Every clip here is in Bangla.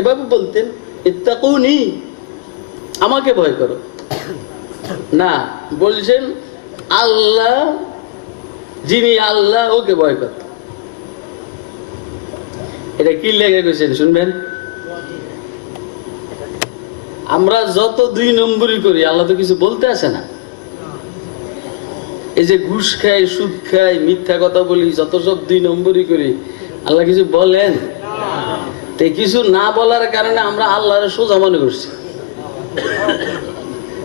এভাবে বলতেন, ইত্তাকুনি, আমাকে ভয় করো না, বলছেন আল্লাহ, যিনি আল্লাহ ওকে ভয় করো। এটা কি লেগে গেছেন শুনবেন। আমরা যত 2 নম্বরই করি, আল্লাহ তো কিছু বলতে আসে না। এই যে ঘুষ খাই, সুদ খাই, মিথ্যা কথা বলি, যত সব 2 নম্বরই করি, আল্লাহ কিছু বলেন? তো কিছু না বলার কারণে আমরা আল্লাহর সোজা মনে করছি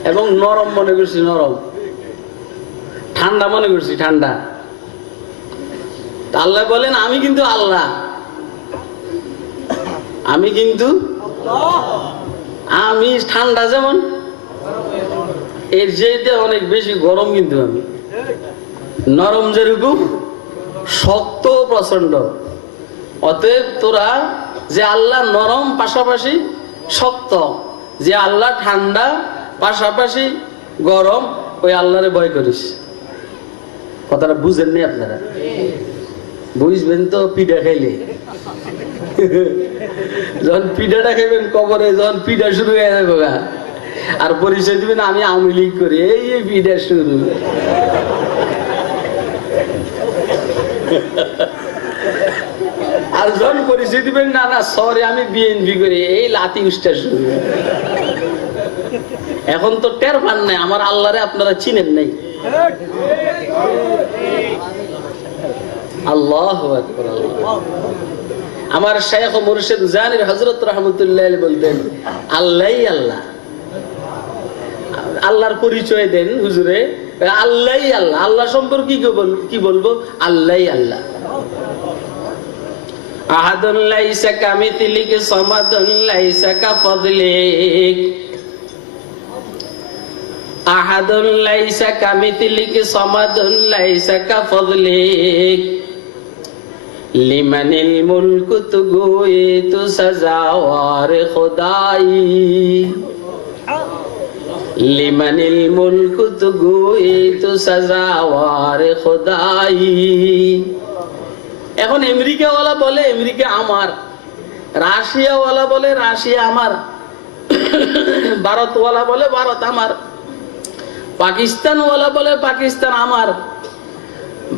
এবং নরম মনে করছি, নরম, ঠান্ডা মনে করছি, ঠান্ডা। আল্লাহ বলেন আমি কিন্তু আল্লাহ, আমি কিন্তু, আমি ঠান্ডা যেমন, এর চাইতে অনেক বেশি গরম কিন্তু আমি। নরম যেরকম, শক্ত প্রচন্ড। অতএব তোরা যে আল্লাহ নরম পাশাপাশি শক্ত, যে আল্লাহ ঠান্ডা পাশাপাশি গরম, ওই আল্লাহরে ভয় করিস। কথাটা বুঝেননি আপনারা? বুঝবেন তো পিঠা খাইলে। যখন পিঠাটা খাইবেন কবরে, যখন পিঠা শুরু হয়ে যাবে আর পরিচয় দিবেন আমি আওয়ামী লীগ করি, এই পিঠা শুরু। আর যখন পরিচয় দিবেন না না সরি আমি বিএনপি করি, এই লাতি উষ্টা শুরু। এখন তো টের পান নাই আমার আল্লাহরে আপনারা চিনেন নাই। আল্লাহু আকবার। আমার শাইখ ও মুর্শিদ জানির হযরত রাহমাতুল্লাহ আলাইহি বলতেন আল্লাহই আল্লাহ। আল্লাহর পরিচয় দেন হুজুরে, আল্লাহই আল্লাহ। আল্লাহ সম্পর্কে কি বলবো? আল্লাহই আল্লাহ। আহাদুন লাইসা কামিথলিহি সামাদুন লাইসা কাফাদলিক, আহাদুন লাইসা কামিথলিহি সামাদুন লাইসা কাফাদলিক, লিমানিল মুলকু তুগুই তু সাজাওয়ার খুদাই, লিমানিল মুলকু তুগুই তু সাজাওয়ার খুদাই। এখন আমেরিকাওয়ালা বলে আমেরিকা আমার, রাশিয়াওয়ালা বলে রাশিয়া আমার, ভারতওয়ালা বলে ভারত আমার, পাকিস্তানওয়ালা বলে পাকিস্তান আমার,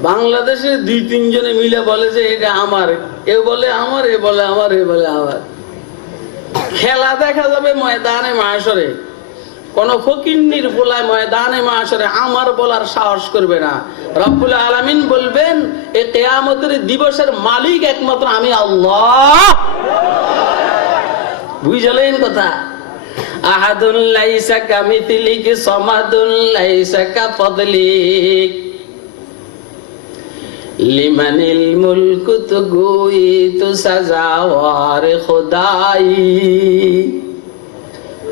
বাংলাদেশে 2-3 জনে মিলে বলে যে এটা আমার, এ বলে আমার, এ বলে আমার, এ বলে আমার। খেলা দেখা যাবে ময়দানে মাশরে, কোন ফকিন্নির পোলায় ময়দানে মাশরে আমার বলার সাহস করবে না। রব্বুল আলামিন বলবেন এই কিয়ামতের দিবসের মালিক একমাত্র আমি আল্লাহ। বুঝলেন কথা? আহাদুন লাইসা কামিথলিহি সামাদুন লাইসা কাফাদলিক, লিমানিল মুলকু তুগুই তু সাজাওয়ার খুদাই।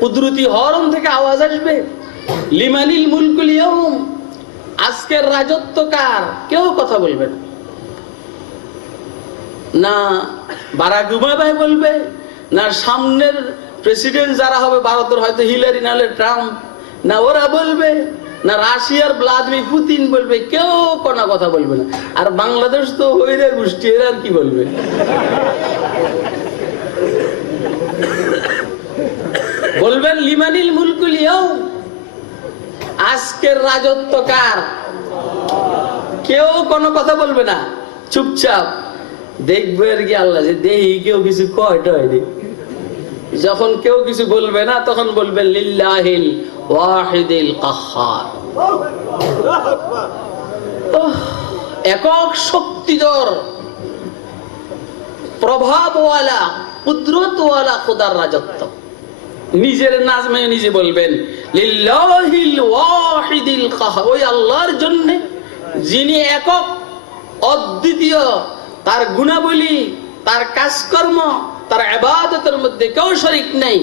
কুদরতি হরম থেকে আওয়াজ আসবে, লিমানিল মুলকুল ইয়াউম, আজকের রাজত্ব কার? কেউ কথা বলবে না। বারাক ওবামা বলবে না, সামনের প্রেসিডেন্ট যারা হবে ভারতের হয়তো হিলারি নাহলে ট্রাম্প, না ওরা বলবে, না রাশিয়ার ভ্লাদিমির পুতিন বলবে, কেউ কোনো কথা বলবে না। আর বাংলাদেশ তো হইরে গোষ্ঠী, এরা আর কি বলবে? বলবেন লিমানিল মুলকুল ইয়াউম, আজকের রাজত্ব কার? কেউ কোনো কথা বলবে না, চুপচাপ দেখবে আর কি আল্লাহ যে দেহি কেউ কিছু কয় টয়নি। যখন কেউ কিছু বলবে না তখন বলবেন লিল্লাহিল ওয়াহিদিল কাহ্হার, একক শক্তিধর প্রভাবওয়ালা কুদরতওয়ালা খোদার রাজত্ব। নিজের নাজমে নিজে বলবেন লিল্লাহিল ওয়াহিদিল কাহ্হার, ওই আল্লাহর জন্য যিনি একক অদ্বিতীয়, তার গুণাবলী, তার কাজকর্ম, তার ইবাদতের মধ্যে কেউ শরীক নেই,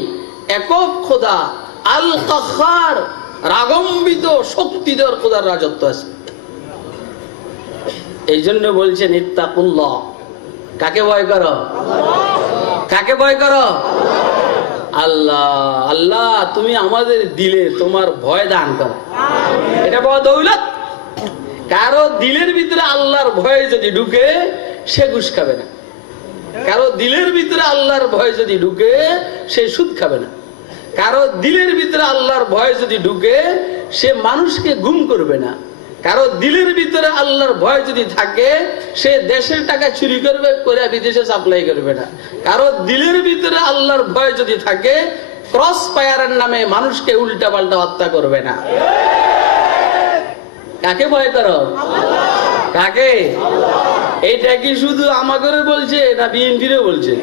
একক খোদা আল কাহ্হার, রাগম্বিত শক্তিধর খোদার রাজত্ব আছে। এই জন্য বলছেন ইত্তাকুল্লাহ, কাকে ভয় করো? কাকে ভয় করো? আল্লাহ। আল্লাহ তুমি আমাদের দিলে তোমার ভয় দান করো, এটা বড় দৌলত। কারো দিলের ভিতরে আল্লাহর ভয় যদি ঢুকে সে ঘুষ খাবে না। কারো দিলের ভিতরে আল্লাহর ভয় যদি ঢুকে সে সুদ খাবে না। কারো দিলের ভিতরে আল্লাহর ভয় যদি ঢুকে সে মানুষকে গুম করবে না। কারো দিলের ভিতরে আল্লাহর ভয় যদি থাকে সে দেশের টাকা চুরি করবে করে বিদেশে সাপ্লাই করবে না। কারো দিলের ভিতরে আল্লাহর ভয় যদি থাকে ক্রস ফায়ারের নামে মানুষকে উল্টা পাল্টা হত্যা করবে না। কাকে ভয় করো? কাকে? এইটা কি শুধু আমাকে বলছে না বিএনপিরও বলছে?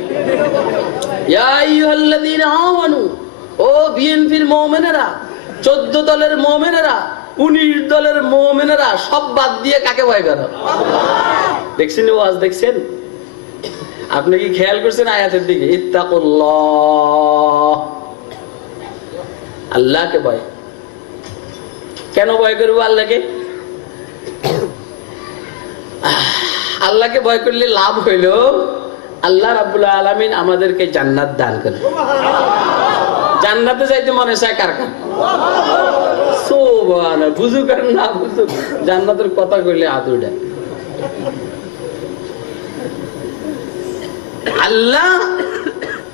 ইয়া আইয়ুহাল্লাযীনা আমানু, ও বিএনপির মুমিনেরা, 14 দলের মুমিনেরা, 19 দলের মুমিনেরা, সব বাদ দিয়ে কাকে ভয় করো? দেখছেন ওয়াজ? দেখছেন? আপনি কি খেয়াল করছেন আয়াতের দিকে? ইত্তাকুল্লাহ, আল্লাহকে ভয়। কেন ভয় করবো আল্লাহকে? আল্লাহকে ভয় করলে লাভ হইল আল্লাহ রাব্বুল আলামিন আমাদেরকে জান্নাত দান করবে। জান্নাতে যাইতে মনে চায় কার কার? সুবহানাল্লাহ, বুঝুক আর না বুঝুক জান্নাতের কথা কইলে হাত উঠে।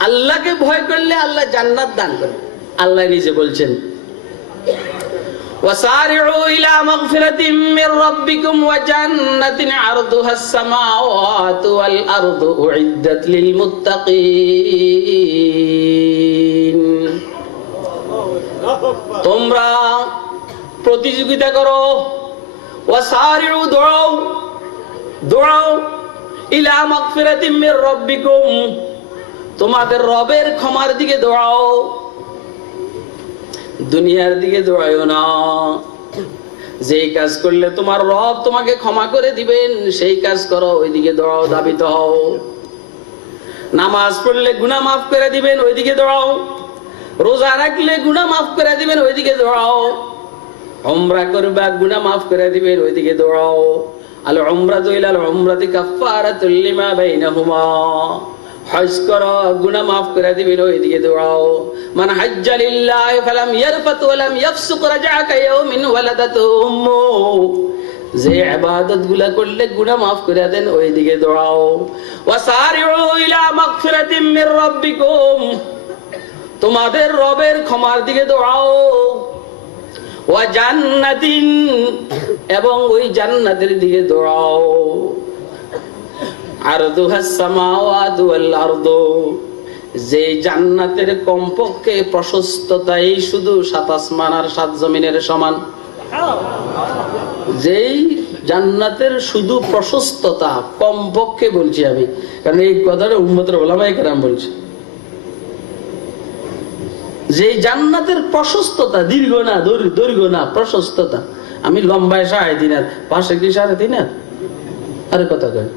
আল্লাহকে ভয় করলে আল্লাহ জান্নাত দান করবে। আল্লাহ নিজে বলছেন وسارعوا إلى مغفرة من ربكم وجنة عرضها السماوات والأرض أعدت للمتقين। তোমরা প্রতিযোগিতা করো, ওয়াসারিউ, দৌড়াও, ইলা মাগফিরাতিম মির রাব্বিকুম, তোমাদের রবের ক্ষমার দিকে দৌড়াও, দুনিয়ার দিকে দৌড়াইও না। যেই কাজ করলে তোমার রব তোমাকে ক্ষমা করে দিবেন সেই কাজ করো, ওইদিকে দৌড়াও, ধাবিত হও। নামাজ পড়লে গুনাহ মাফ করে দিবেন, ওইদিকে দৌড়াও। রোজা রাখলে গুনাহ মাফ করে দিবেন, ওইদিকে দৌড়াও। উমরা করবা, গুনাহ মাফ করে দিবেন, ওইদিকে দৌড়াও। আল উমরাতু ইলাল উমরাতি কাফফারাতুল লিমা বাইনাহুমা, হজ করো, গুনাহ মাফ করে দিবেন, ওইদিকে দৌড়াও। মান হাজ্জা লিল্লাহি ফালাম ইয়ারফাত ওয়া লাম ইয়াফসুক রাজআ কায়াউমিন ওয়ালাদাতু উম্মু, যে ইবাদতগুলো করলে গুনাহ মাফ করে দেন, ওইদিকে দৌড়াও। ওয়াসারিউ ইলা মাগফিরাতিম মির রাব্বিকুম, তোমাদের রবের ক্ষমার দিকে দৌড়াও। ওয়া জান্নাতিন, এবং ওই জান্নাতের দিকে দৌড়াও। আরদুহাস সামাওয়াতু ওয়াল আরদু, যে জান্নাতের কমপক্ষে প্রশস্ততাই শুধু 7 আসমান আর 7 জমিনের সমান। যেই জান্নাতের শুধু প্রশস্ততা কমপক্ষে বলছি আমি, কারণ এই কথাটা উম্মতের উলামায়ে কেরাম বলছে। যে জান্নাতের প্রশস্ততা, দীর্ঘ না, দৈর্ঘ্য না, প্রশস্ততা। আমি লম্বায় 3.5 হাত, পাশে কি 3.5 হাত? আরে কথা কয়।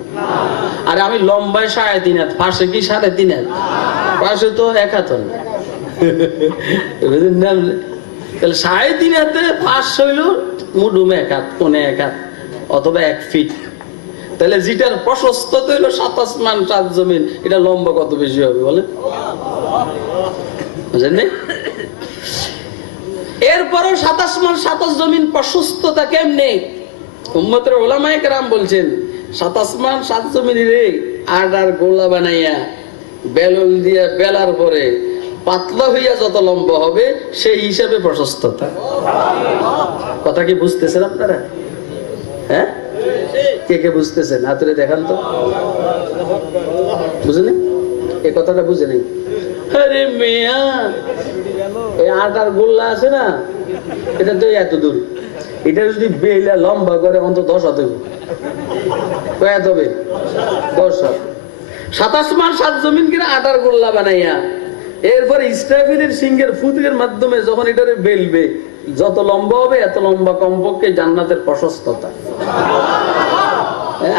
আরে আমি লম্বায় 3.5 হাত, পাশে কি 3.5 হাত? পাশে তো 1 হাত। তাহলে 3.5 হাতে পাশ হইল মুডুমে 1 হাত, কোনে 1 হাত, অথবা 1 ফিট। তাহলে যেটার প্রশস্ততা হইল 7 আসমান 7 জমিন, এটা লম্বা কত বেশি হবে বলে? বুঝলেন? এরপরও 7 আসমান 7 জমিন প্রশস্ততা কেমনে? উম্মতের উলামায়ে কেরাম বলছেন 7 আসমান 7 জমিনের আটার গোলা বানাইয়া বেলুন দিয়া বেলার পরে পাতলা হইয়া যত লম্বা হবে সেই হিসাবে প্রশস্ততা। কথা কি বুঝতেছেন আপনারা? হ্যাঁ, কে কে বুঝতেছেন? হাতুড়ে দেখান তো। বুঝলেন? এই কথাটা বুঝে নেই? আরে মিয়া, এই আটার গোল্লা আছে না, এটা তো এত দূর। এটা যদি বেলা লম্বা করে অন্তত 10 হাত হবে। কত হবে? 10 হাত। 7 আসমান 7 জমিন কিনা আটার গোল্লা বানাইয়া এরপর ইসরাফিলের সিংহের ফুতের মাধ্যমে যখন এটারে বেলবে, যত লম্বা হবে এত লম্বা কমপক্ষে জান্নাতের প্রশস্ততা।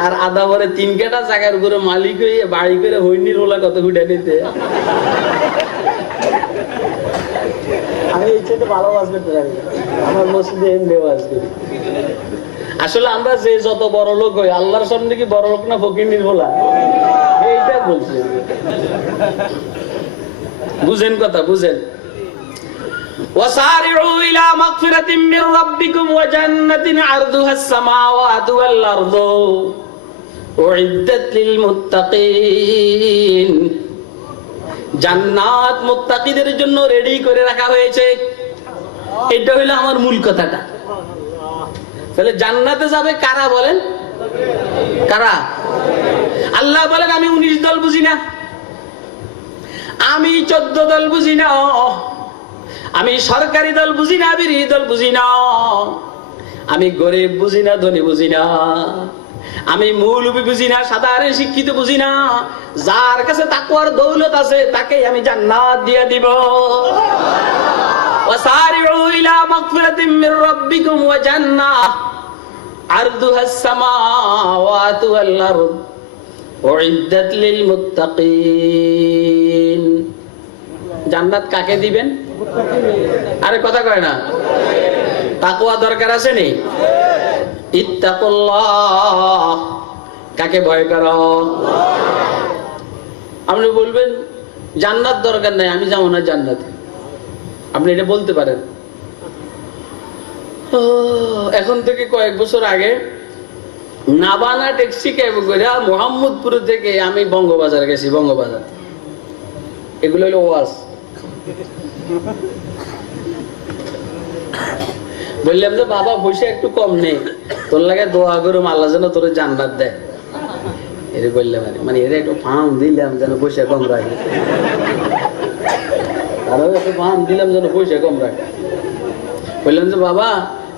আর আধা ভরে 3 কাটা জায়গার উপরে মালিক হইয়া বাড়ি করে হইনির ওলা কত ফুটে নিতে। আমি এই চেয়ে ভালো ওয়াজ করতে জানি, আমার মসজিদে এমনি ওয়াজ করি। আসলে আমরা যে যত বড় লোক হই, আল্লাহর সামনে কি বড় লোক না ফকির বলা? এইটা বলছি। বুঝেন কথা, বুঝেন। وسارعوا إلى مغفرة من ربكم وجنة عرضها السماوات والأرض উইদ্দাত লিল মুত্তাকিন, জান্নাত মুত্তাকিদের জন্য রেডি করে রাখা হয়েছে। এটা হইলো আমার মূল কথাটা। তাহলে জান্নাতে যাবে কারা বলেন? কারা? আল্লাহ বলেন আমি 19 দল বুঝি না, আমি 14 দল বুঝি না, আমি সরকারি দল বুঝি না, বিরোধী দল বুঝি না, আমি গরিব বুঝি না, ধনী বুঝি না, আমি মৌলবী বুঝি না, সাধারণ শিক্ষিত বুঝি না, যার কাছে তাকওয়ার দৌলত আছে তাকেই আমি জান্নাত দিয়ে দিব। ওয়াসারিউ ইলা মাগফিরাতিম মির রাব্বিকুম ওয়া জান্নাহ আরদুহাস সামাওয়াতু ওয়াল আরদ উইদ্দাত লিল মুত্তাকিন। জান্নাত কাকে দিবেন? আরে কথা কয় না, তাকওয়া দরকার আছে নি? ইত্তাকুল্লাহ, কাকে ভয় করো? আপনি বলবেন জান্নাত দরকার নাই, আমি যাবো না জান্নাতে, আপনি এটা বলতে পারেন। এখন থেকে কয়েক বছর আগে নাবানা ট্যাক্সি ক্যাব করে মোহাম্মদপুর থেকে আমি বঙ্গবাজার গেছি। বঙ্গবাজার এগুলো হলো ওয়াজ। বললাম যে বাবা পয়সা একটু কম নেই, তোর লাগে দোয়া করুম আল্লাহ যেন তোর জান্নাত দেয়। এটা বললাম মানে এরা একটু ফার্ম দিলাম যেন পয়সা কম রাখে, আরো একটু ফার্ম দিলাম যেন পয়সা কম রাখে। বললাম যে বাবা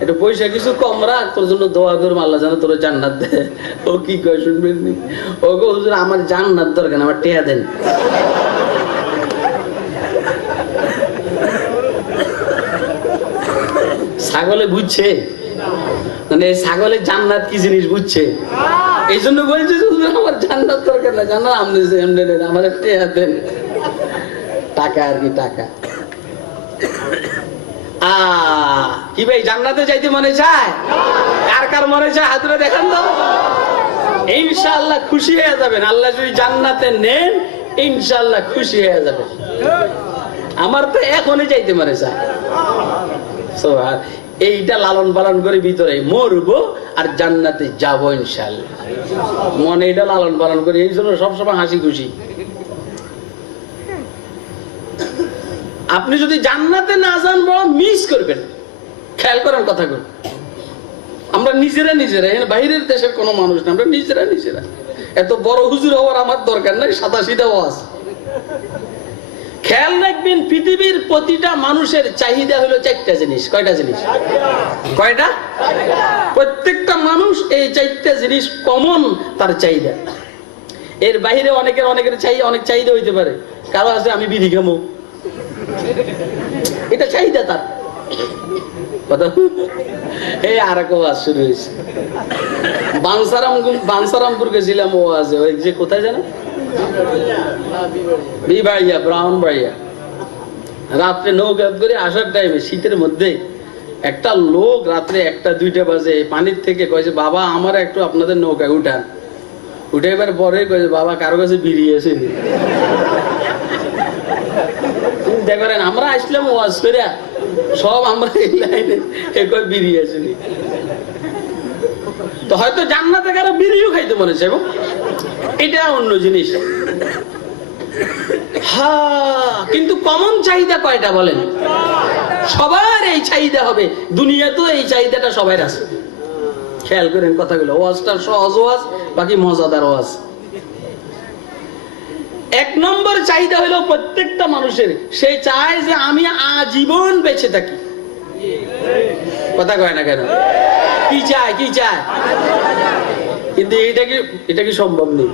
একটু পয়সা কিছু কম রাখ, তোর জন্য দোয়া করুম আল্লাহ যেন তোর জান্নাত দেয়। ও কি কয় শুনবেন? ও গো হুজুর আমার জান্নাত দরকার, আমার টেয়া দেন। ছাগলে বুঝছে মানে ছাগলে জান্নাত কি জিনিস বুঝছে, এই জন্য বলছে আমার জান্নাত দরকার না, জান্নাত আপনি আমার টেয়া দেন। টাকা আর কি টাকা। কি ভাই জান্নাতে যাইতে মনে চায়? কার কার মনে চায় হাত ধরে দেখান তো। ইনশাআল্লাহ খুশি হয়ে যাবেন, আল্লাহ যদি জান্নাতে নেন ইনশাআল্লাহ খুশি হয়ে যাবেন। আমার তো এখনই যাইতে মনে চায়। এইটা লালন পালন করে ভিতরে মরবো আর জান্নাতে যাবো ইনশাআল্লাহ, মনে এটা লালন পালন করে, এই জন্য সবসময় হাসি খুশি। আপনি যদি জান্নাতে না যান বড় মিস করবেন। খেয়াল করেন কথাগুলো, আমরা নিজেরা নিজেরা, বাইরের দেশের কোনো মানুষ না, আমরা নিজেরা নিজেরা। এত বড় হুজুর হওয়ার আমার দরকার নাই, সাদা সিধা ওয়াজ। খেয়াল রাখবেন পৃথিবীর প্রতিটা মানুষের চাহিদা হলো 4টা জিনিস। কয়টা জিনিস? কয়টা? প্রত্যেকটা মানুষ এই 4টা জিনিস কমন তার চাহিদা। এর বাইরে অনেকের চাহিদা অনেক চাহিদা হইতে পারে। কারো আছে আমি বিড়ি খামো, এটা চাহিদা তার। কথা এই আর এক ওয়াজ শুরু হয়েছে। বানসারামপুর গেছিলাম, ও আছে ওই যে কোথায় জানো, বিবাড়িয়া, ব্রাহ্মণবাড়িয়া। রাত্রে নৌকা করে আসার টাইমে শীতের মধ্যে একটা লোক রাত্রে 1টা-2টা বাজে পানির থেকে কয়েছে বাবা আমার একটু আপনাদের নৌকায় উঠান। উঠে এবার পরে কয়েছে বাবা কারো কাছে বেরিয়ে এসে দেখেন আমরা আসলাম ওয়াজ করে সব আমরা এই লাইনে বেরিয়ে আসিনি। তো হয়তো জান্নাতে কারো বিড়িও খাইতে মনে চাইব, এটা অন্য জিনিস। হ্যাঁ, কিন্তু কমন চাহিদা কয়টা বলেন? সবার এই চাহিদা হবে, দুনিয়াতেও এই চাহিদাটা সবার আছে। খেয়াল করেন কথাগুলো, ওয়াজটা সহজ ওয়াজ, বাকি মজাদার ওয়াজ। 1 নম্বর চাহিদা হলো প্রত্যেকটা মানুষের, সে চায় যে আমি আজীবন বেঁচে থাকি। কথা কয় না কেন? কি চায়? কি চায়? কিন্তু এটা কি সম্ভব নেই?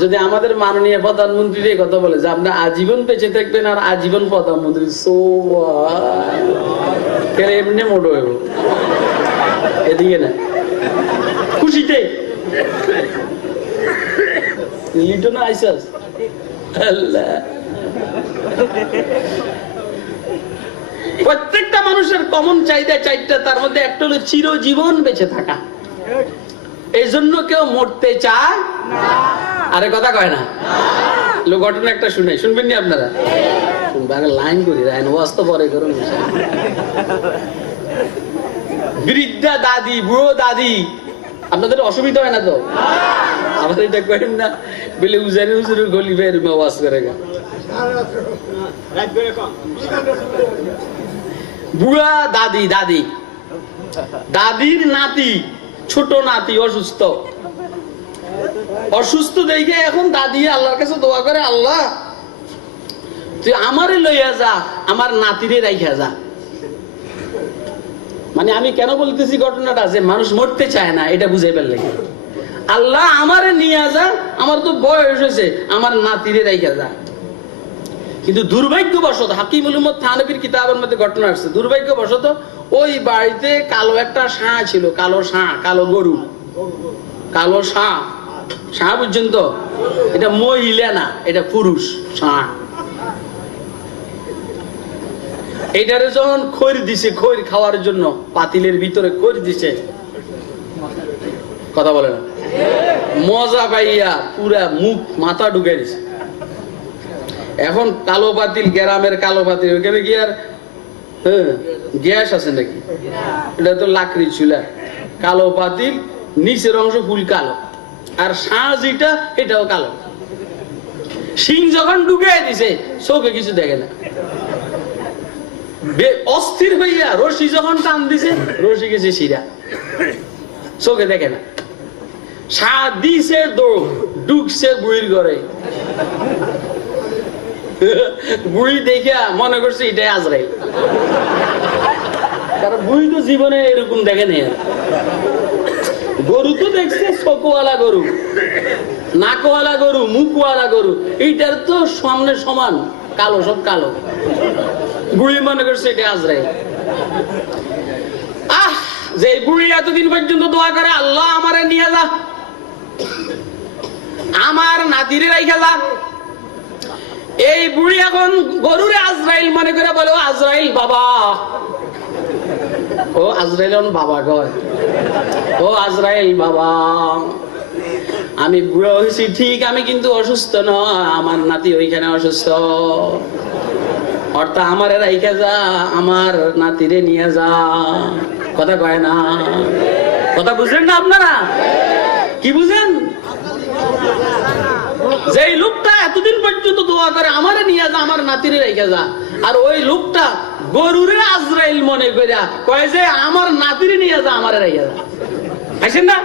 যদি আমাদের মাননীয় প্রধানমন্ত্রী কথা বলে যে আপনি আজীবন বেঁচে থাকবেন আর আজীবন প্রধানমন্ত্রী, এমনি মোটো হইব এদিকে না, খুশিতে লিটন আইসাস আল্লাহ। প্রত্যেকটা মানুষের কমন চাহিদা 4টা, তার মধ্যে একটা হলো চিরজীবন বেঁচে থাকা। এই জন্য কেউ মরতে চায় না। আরে কথা কয় না। ঘটনা একটা শুনবেন নি আপনারা? লাইন করি ওয়াস্ত পরে করুন। বৃদ্ধা দাদি, বুড়ো দাদি আপনাদের অসুবিধা হয় না তো? আমার এটা করেন না বলে উজারি হুজুরের গলি বের আওয়াজ করে গা। বুড়া দাদি, দাদির নাতি, ছোট নাতি অসুস্থ। অসুস্থ দেখে এখন দাদি আল্লাহর কাছে দোয়া করে, আল্লাহ তুই আমারে লইয়া যা, আমার নাতিরে রাইখা যা। মানে আমি কেন বলতেছি ঘটনাটা, যে মানুষ মরতে চায় না এটা বুঝে ফেললে, আল্লাহ আমারে নিয়ে যা, আমার তো বয়স হয়েছে, আমার নাতিরে রাইখা যা। কিন্তু দুর্ভাগ্যবশত হাকিমুল উম্মত থানবীর কিতাবের মধ্যে ঘটনা আসছে, দুর্ভাগ্যবশত ওই বাড়িতে কালো একটা ষাঁ ছিল, কালো ষাঁ, কালো গরু, কালো ষাঁ। ষাঁ পর্যন্ত এটা মহিলা না, এটা পুরুষ ষাঁ। এটারে যখন খৈর দিছে, খৈর খাওয়ার জন্য পাতিলের ভিতরে খৈর দিছে, কথা বলে না, মজা পাইয়া পুরা মুখ মাথা ঢুকে দিছে। এখন কালো পাতিল, গ্রামের কালো পাতিল, ওইখানে কি আর গ্যাস আছে নাকি? এটা তো লাকড়ি চুলা। কালো পাতিল, নিচের অংশ ফুল কালো, আর শাঁ যেটা এটাও কালো। শিং যখন ঢুকে দিছে চোখে কিছু দেখে না, অস্থির হইয়া রশি যখন টান দিছে, রশি গেছে শিরা, চোখে দেখে না। শাঁ দিছে দৌড়, ঢুকছে বুড়ির ঘরে। বুড়ি দেখা মনে করছে এটাই আজরাইল, কারণ বুড়ি তো জীবনে এরকম দেখে নেই। গরু তো দেখছে চোখওয়ালা গরু, নাকওয়ালা গরু, মুখওয়ালা গরু, এইটার তো সামনে সমান কালো, সব কালো। বুড়ি মনে করছে এটা আজরাইল। যে বুড়ি এতদিন পর্যন্ত দোয়া করে, আল্লাহ আমারে নিয়ে যা, আমার নাতিরে রাইখা যা। এই বুড়ি এখন গরুরে আজরাইল মনে করে বলে, ও আজরাইল বাবা, ও আজরাইল বাবা কয়, ও আজরাইল বাবা, আমি বুড়ো হয়েছি ঠিক, আমি কিন্তু অসুস্থ নয়, আমার নাতি ওইখানে অসুস্থ, অর্থাৎ আমারে রাইখা যা, আমার নাতিরে নিয়ে যা। কথা কয় না? কথা বুঝলেন না আপনারা? কি বুঝেন? যে লোকটা এতদিন পর্যন্ত দোয়া করে আমারে নিয়ে যা, আমার নাতিরে রেখে যা, আর ওই লোকটা গরুরে আজরাইল মনে করে কয় যে আমার নাতিরে নিয়ে যা, আমারে রেখে যা। হাসেন না?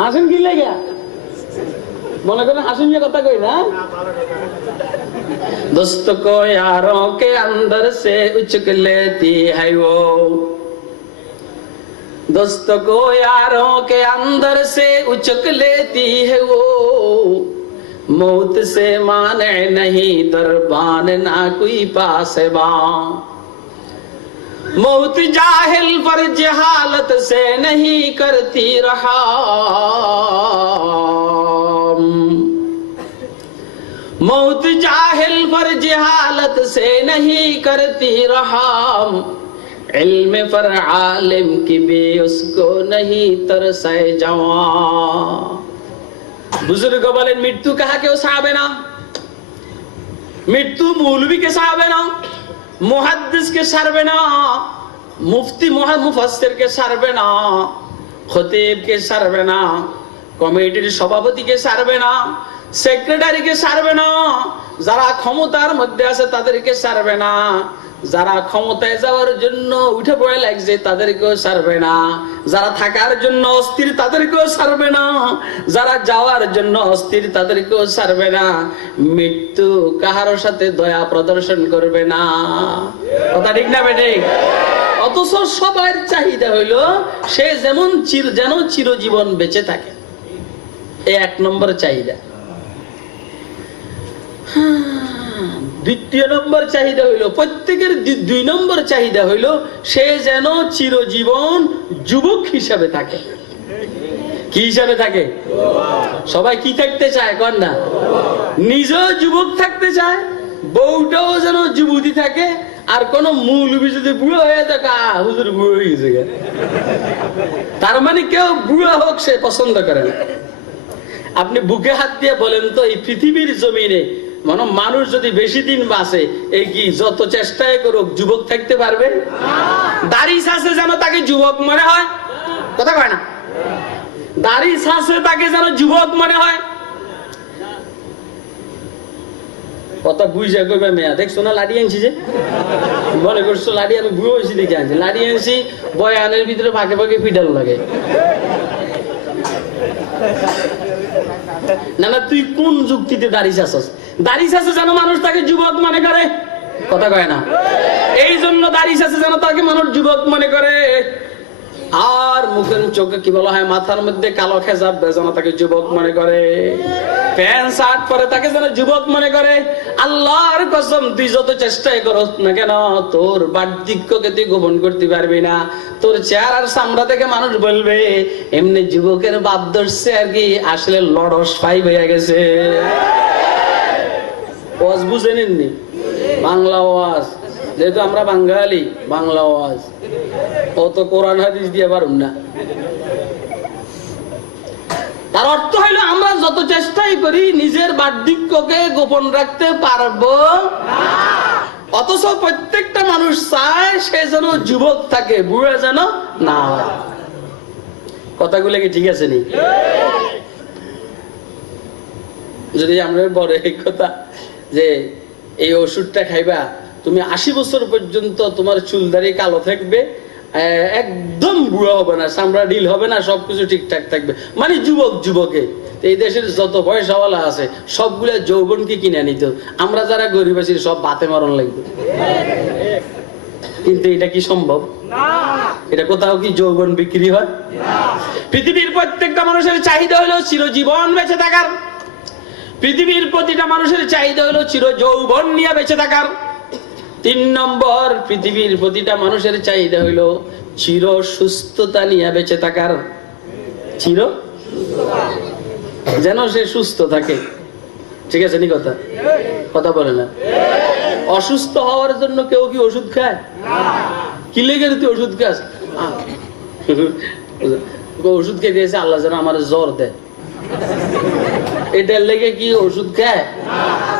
হাসেন কি লেগে? মনে করেন হাসেন যে কথা কই না। दोस्त को यारों के अंदर से उचक लेती है वो, दोस्त को यारों के अंदर से उचक लेती है वो, मौत से माने नहीं दरबान ना कोई पासबा, मौत जाहिल पर जहालत से नहीं करती रहा, मौत जाहिल पर जहालत से नहीं करती रहा, इल्म पर आलिम की भी उसको नहीं तरसे जवा। बुजुर्ग बोले मृत्यु कहा केउ साहबे ना, मृत्यु मौलवी के साहबे ना, मुहद्दिस के सरबे ना, मुफ्ती मुफस्सिर के सरबे ना, खतीब के सरबे ना, কমিটির সভাপতিকে সারবে না, সেক্রেটারিকে সারবে না, যারা ক্ষমতার মধ্যে আছে তাদেরকে সারবে না, যারা ক্ষমতায় যাওয়ার জন্য উঠে পড়ে লাগছে তাদেরকেও সারবে না, যারা থাকার জন্য অস্থির তাদেরকেও সারবে না, যারা যাওয়ার জন্য অস্থির তাদেরকেও সারবে না। মৃত্যু কাহারো সাথে দয়া প্রদর্শন করবে না। কথা ঠিক না বেটে? অথচ সবার চাহিদা হইল সে যেমন যেন চিরজীবন বেঁচে থাকে, এই এক নম্বর চাহিদা। দ্বিতীয় নম্বর চাহিদা হইল, প্রত্যেকের দুই নম্বর চাহিদা হইল সে যেন চিরজীবন যুবক হিসাবে থাকে। কি হিসাবে থাকে? সবাই কি থাকতে চায় কর না? নিজেও যুবক থাকতে চায়, বউটাও যেন যুবতী থাকে, আর কোন মৌলবি যদি বুড়ো হয়ে থাকে, হুজুর বুড়ো হয়ে গেছে, তার মানে কেউ বুড়ো হোক সে পছন্দ করে না। আপনি বুকে হাত দিয়ে বলেন তো, এই পৃথিবীর জমিনে মানুষ যদি বেশি দিন বাঁচে, এই কি যত চেষ্টাই করুক যুবক থাকতে পারবে? দাড়ি আছে যেন তাকে যুবক মনে হয়? কথা কয় না? দাড়ি ছাছে তাকে যেন যুবক মনে হয়। কথা বুঝে কইবে মেয়া, দেখছো না লাড়ি আনছি যে, মনে করছো লাড়ি আমি বুড়ো হয়েছি দেখে আনছি, লাড়ি আনছি বয়ানের ভিতরে ফাঁকে ফাঁকে ফিডাল লাগে। না না, তুই কোন যুক্তিতে দাড়ি চাষস? দাড়ি চাষে যেন মানুষ তাকে যুবক মনে করে, কথা কয় না। এই জন্য দাড়ি চাষে যেন তাকে মানুষ যুবক মনে করে। আর মুখের চোখে কি বলা হয়, মাথার মধ্যে কালো খেজাব যেন তাকে যুবক মনে করে, প্যান্ট শার্ট পরে তাকে যেন যুবক মনে করে। আল্লাহর কসম, তুই যত চেষ্টাই করস না কেন, তোর বার্ধক্যকে তুই গোপন করতে পারবি না। তোর চেহারার চামড়া থেকে মানুষ বলবে এমনি যুবকের বাপ ধরছে আর কি, আসলে লড়স পাই হয়ে গেছে। ওয়াজ বুঝে নিননি, বাংলা ওয়াজ, যেহেতু আমরা বাঙালি, বাংলা ওয়াজ অত কোরআন হাদিস দিয়ে পারুম না। তার অর্থ হইলো আমরা যত চেষ্টাই করি নিজের বার্ধক্যকে গোপন রাখতে পারবো না, অথচ প্রত্যেকটা মানুষ চায় সে যেন যুবক থাকে, বুড়া যেন না হয়। কথাগুলো কি ঠিক আছে নি? যদি আমরা বড় এই কথা যে এই ওষুধটা খাইবা, তুমি 80 বছর পর্যন্ত তোমার চুলদারি কালো থাকবে, একদম বুড়া হবে না, চামড়া ঢিল হবে না, সবকিছু ঠিকঠাক থাকবে, মানে যুবক যুবকে। এই দেশের যত পয়সাওয়ালা আছে সবগুলা যৌবনকে কিনে নিত, আমরা যারা গরিব আছি সব বাতে মরণ লাগবে। কিন্তু এটা কি সম্ভব? এটা কোথাও কি যৌবন বিক্রি হয়? পৃথিবীর প্রত্যেকটা মানুষের চাহিদা হলো চিরজীবন বেঁচে থাকার, পৃথিবীর প্রতিটা মানুষের চাহিদা হলো চির যৌবন নিয়ে বেঁচে থাকার। 3 নম্বর, পৃথিবীর প্রতিটা মানুষের চাহিদা হইল চির সুস্থতা নিয়ে বেঁচে থাকার, চির যেন সে সুস্থ থাকে। ঠিক আছে নি কথা? কথা বলে না। অসুস্থ হওয়ার জন্য কেউ কি ওষুধ খায়? কি লেগে তুই ওষুধ খাস? ওষুধ খেয়ে দিয়েছে আল্লাহ যেন আমার জ্বর দেয়, এটার লেগে কি ওষুধ খায়?